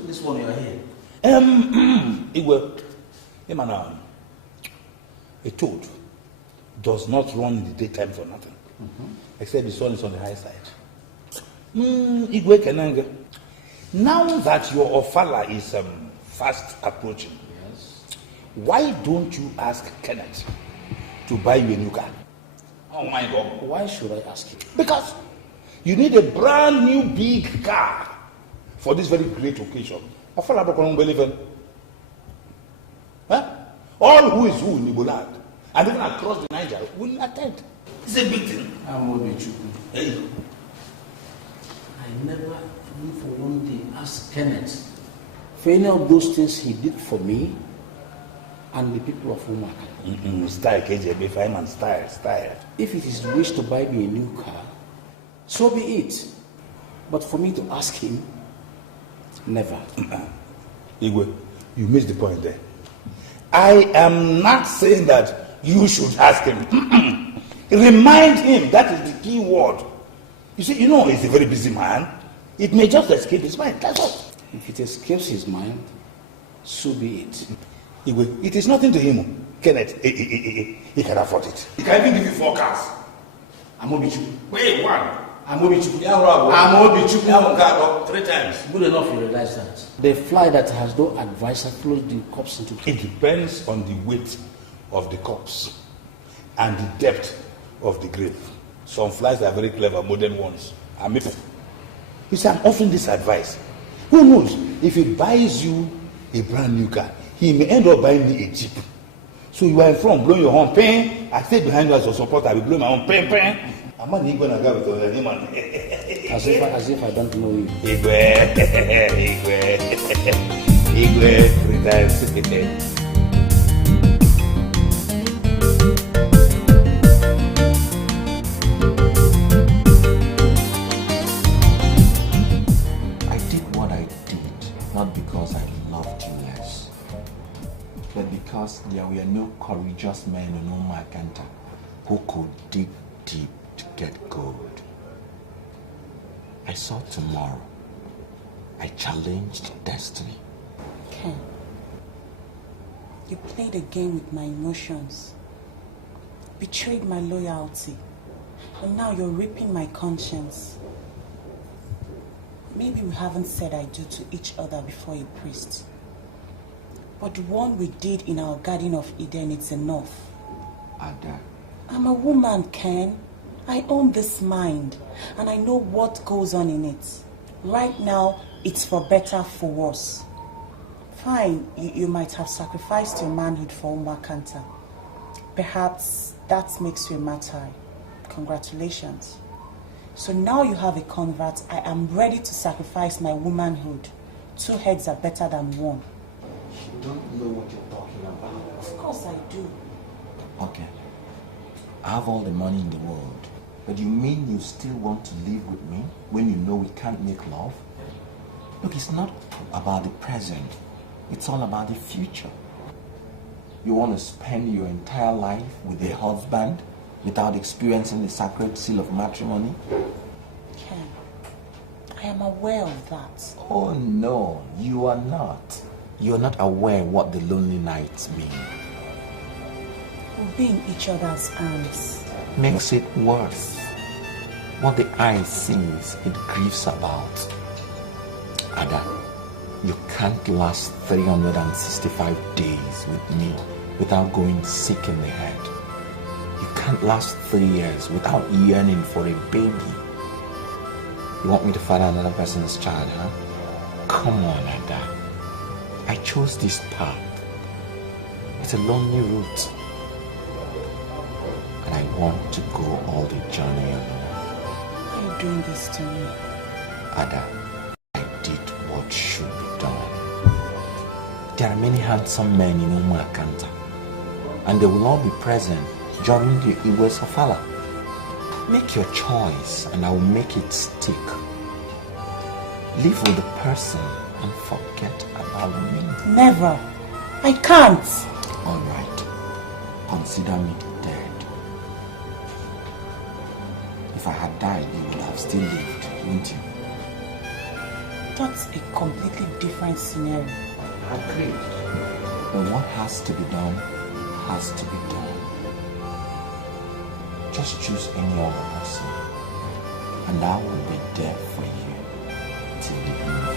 This one you are here. Igwe, a toad does not run in the daytime for nothing, except the sun is on the high side. Igwe Kenanga, now that your Ofala is fast approaching, why don't you ask Kenneth to buy you a new car? Oh my God. Why should I ask you? Because you need a brand new big car for this very great occasion. Ofala don't believe in. Huh? All who is who in Igbo land, and even across the Niger, will attend. It's a big thing. Hey. I never, even for one day, asked Kenneth for any of those things he did for me and the people of Umaka. Style, KJB, fine and style. If it is wish to buy me a new car, so be it. But for me to ask him, never. Igwe, you missed the point there. I am not saying that you should ask him. Remind him, that is the key word. You see, you know he's a very busy man. It may just escape his mind, that's all. If it escapes his mind, so be it. Igwe, it is nothing to him. Kenneth, he can afford it. He can even give you 4 cars. Amobichu. Wait, one. Amobichu. Amobichu. 3 times. Good enough you realize that. The fly that has no advisor throws the corpse into... It depends on the weight of the corpse and the depth of the grave. Some flies are very clever, modern ones. You see, I'm offering this advice. Who knows, if he buys you a brand new car, he may end up buying me a Jeep. So you are in front, blowing your horn, pain. I stay behind you as your support, I will blow my own pain. I'm not even going to go with him. As if I don't know you. Igwe, 3 times. Not because I loved you less, but because there were no courageous men in Umakanta who could dig deep to get gold. I saw tomorrow. I challenged destiny. Ken, you played a game with my emotions, betrayed my loyalty, and now you're ripping my conscience. Maybe we haven't said I do to each other before a priest. But the one we did in our Garden of Eden, it's enough. Ada. I'm a woman, Ken. I own this mind, and I know what goes on in it. Right now, it's for better, for worse. Fine, you might have sacrificed your manhood for Umakanta. Perhaps that makes you a martyr. Congratulations. So now you have a convert. I am ready to sacrifice my womanhood. 2 heads are better than 1. You don't know what you're talking about. Of course I do. Okay. I have all the money in the world. But you mean you still want to live with me when you know we can't make love? Look, it's not about the present. It's all about the future. You want to spend your entire life with a husband without experiencing the sacred seal of matrimony? Ken, I am aware of that. Oh no, you are not. You're not aware what the lonely nights mean. We'll be in each other's arms. Makes it worse. What the eye sees, it grieves about. Ada, you can't last 365 days with me without going sick in the head. You can't last 3 years without yearning for a baby. You want me to father another person's child, huh? Come on, Ada. I chose this path. It's a lonely route. And I want to go all the journey alone. Why are you doing this to me? Ada, I did what should be done. There are many handsome men in Umuakanta, and they will all be present during the Igwe Sofala. Make your choice and I will make it stick. Live with the person and forget about me. Never. I can't. Alright. Consider me dead. If I had died, you would have still lived, wouldn't you? That's a completely different scenario. Agreed. But what has to be done, has to be done. Just choose any other person, and I will be there for you till the end of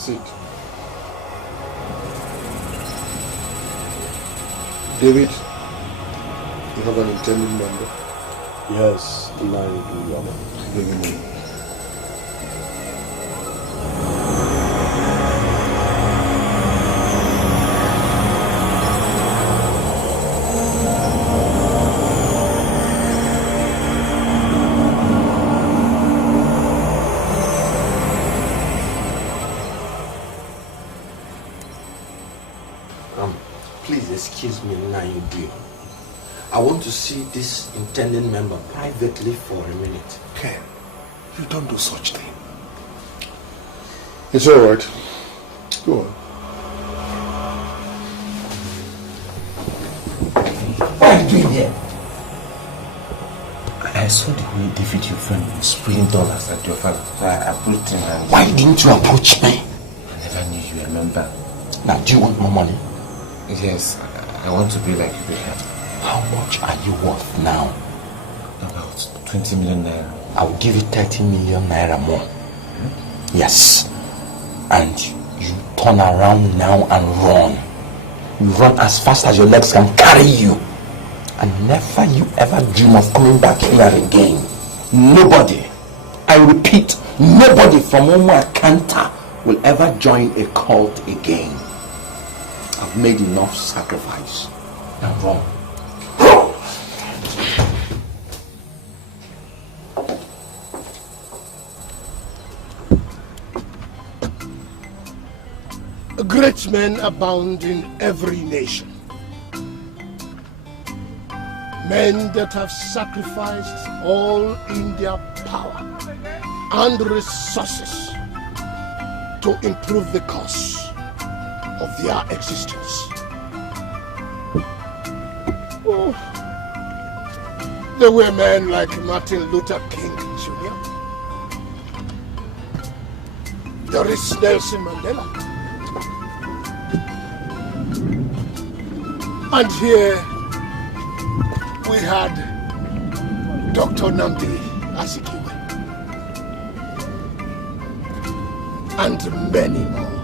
Sit. David, you have an intending member? Yes, Kanayo. Bring him in. Please excuse me, Nayo. I want to see this intending member privately for a minute. Ken, you don't do such thing. It's all right. Go on. What are you doing here? I saw the way David, your friend, was spraying dollars at your father. So I approached him and... Why didn't you approach me? I never knew you remember. Now, do you want more money? Yes, I want to be like you. How much are you worth now? About 20 million naira. I will give you 30 million naira more. Yes. And you turn around now and run. You run as fast as your legs can carry you. And never you ever dream of coming back here again. Nobody, I repeat, nobody from Omo Akanta will ever join a cult again. I've made enough sacrifice. Now run. Great men abound in every nation. Men that have sacrificed all in their power and resources to improve the cause of their existence. Oh, there were men like Martin Luther King Jr. There is Nelson Mandela. And here we had Dr. Nnamdi Azikiwe and many more.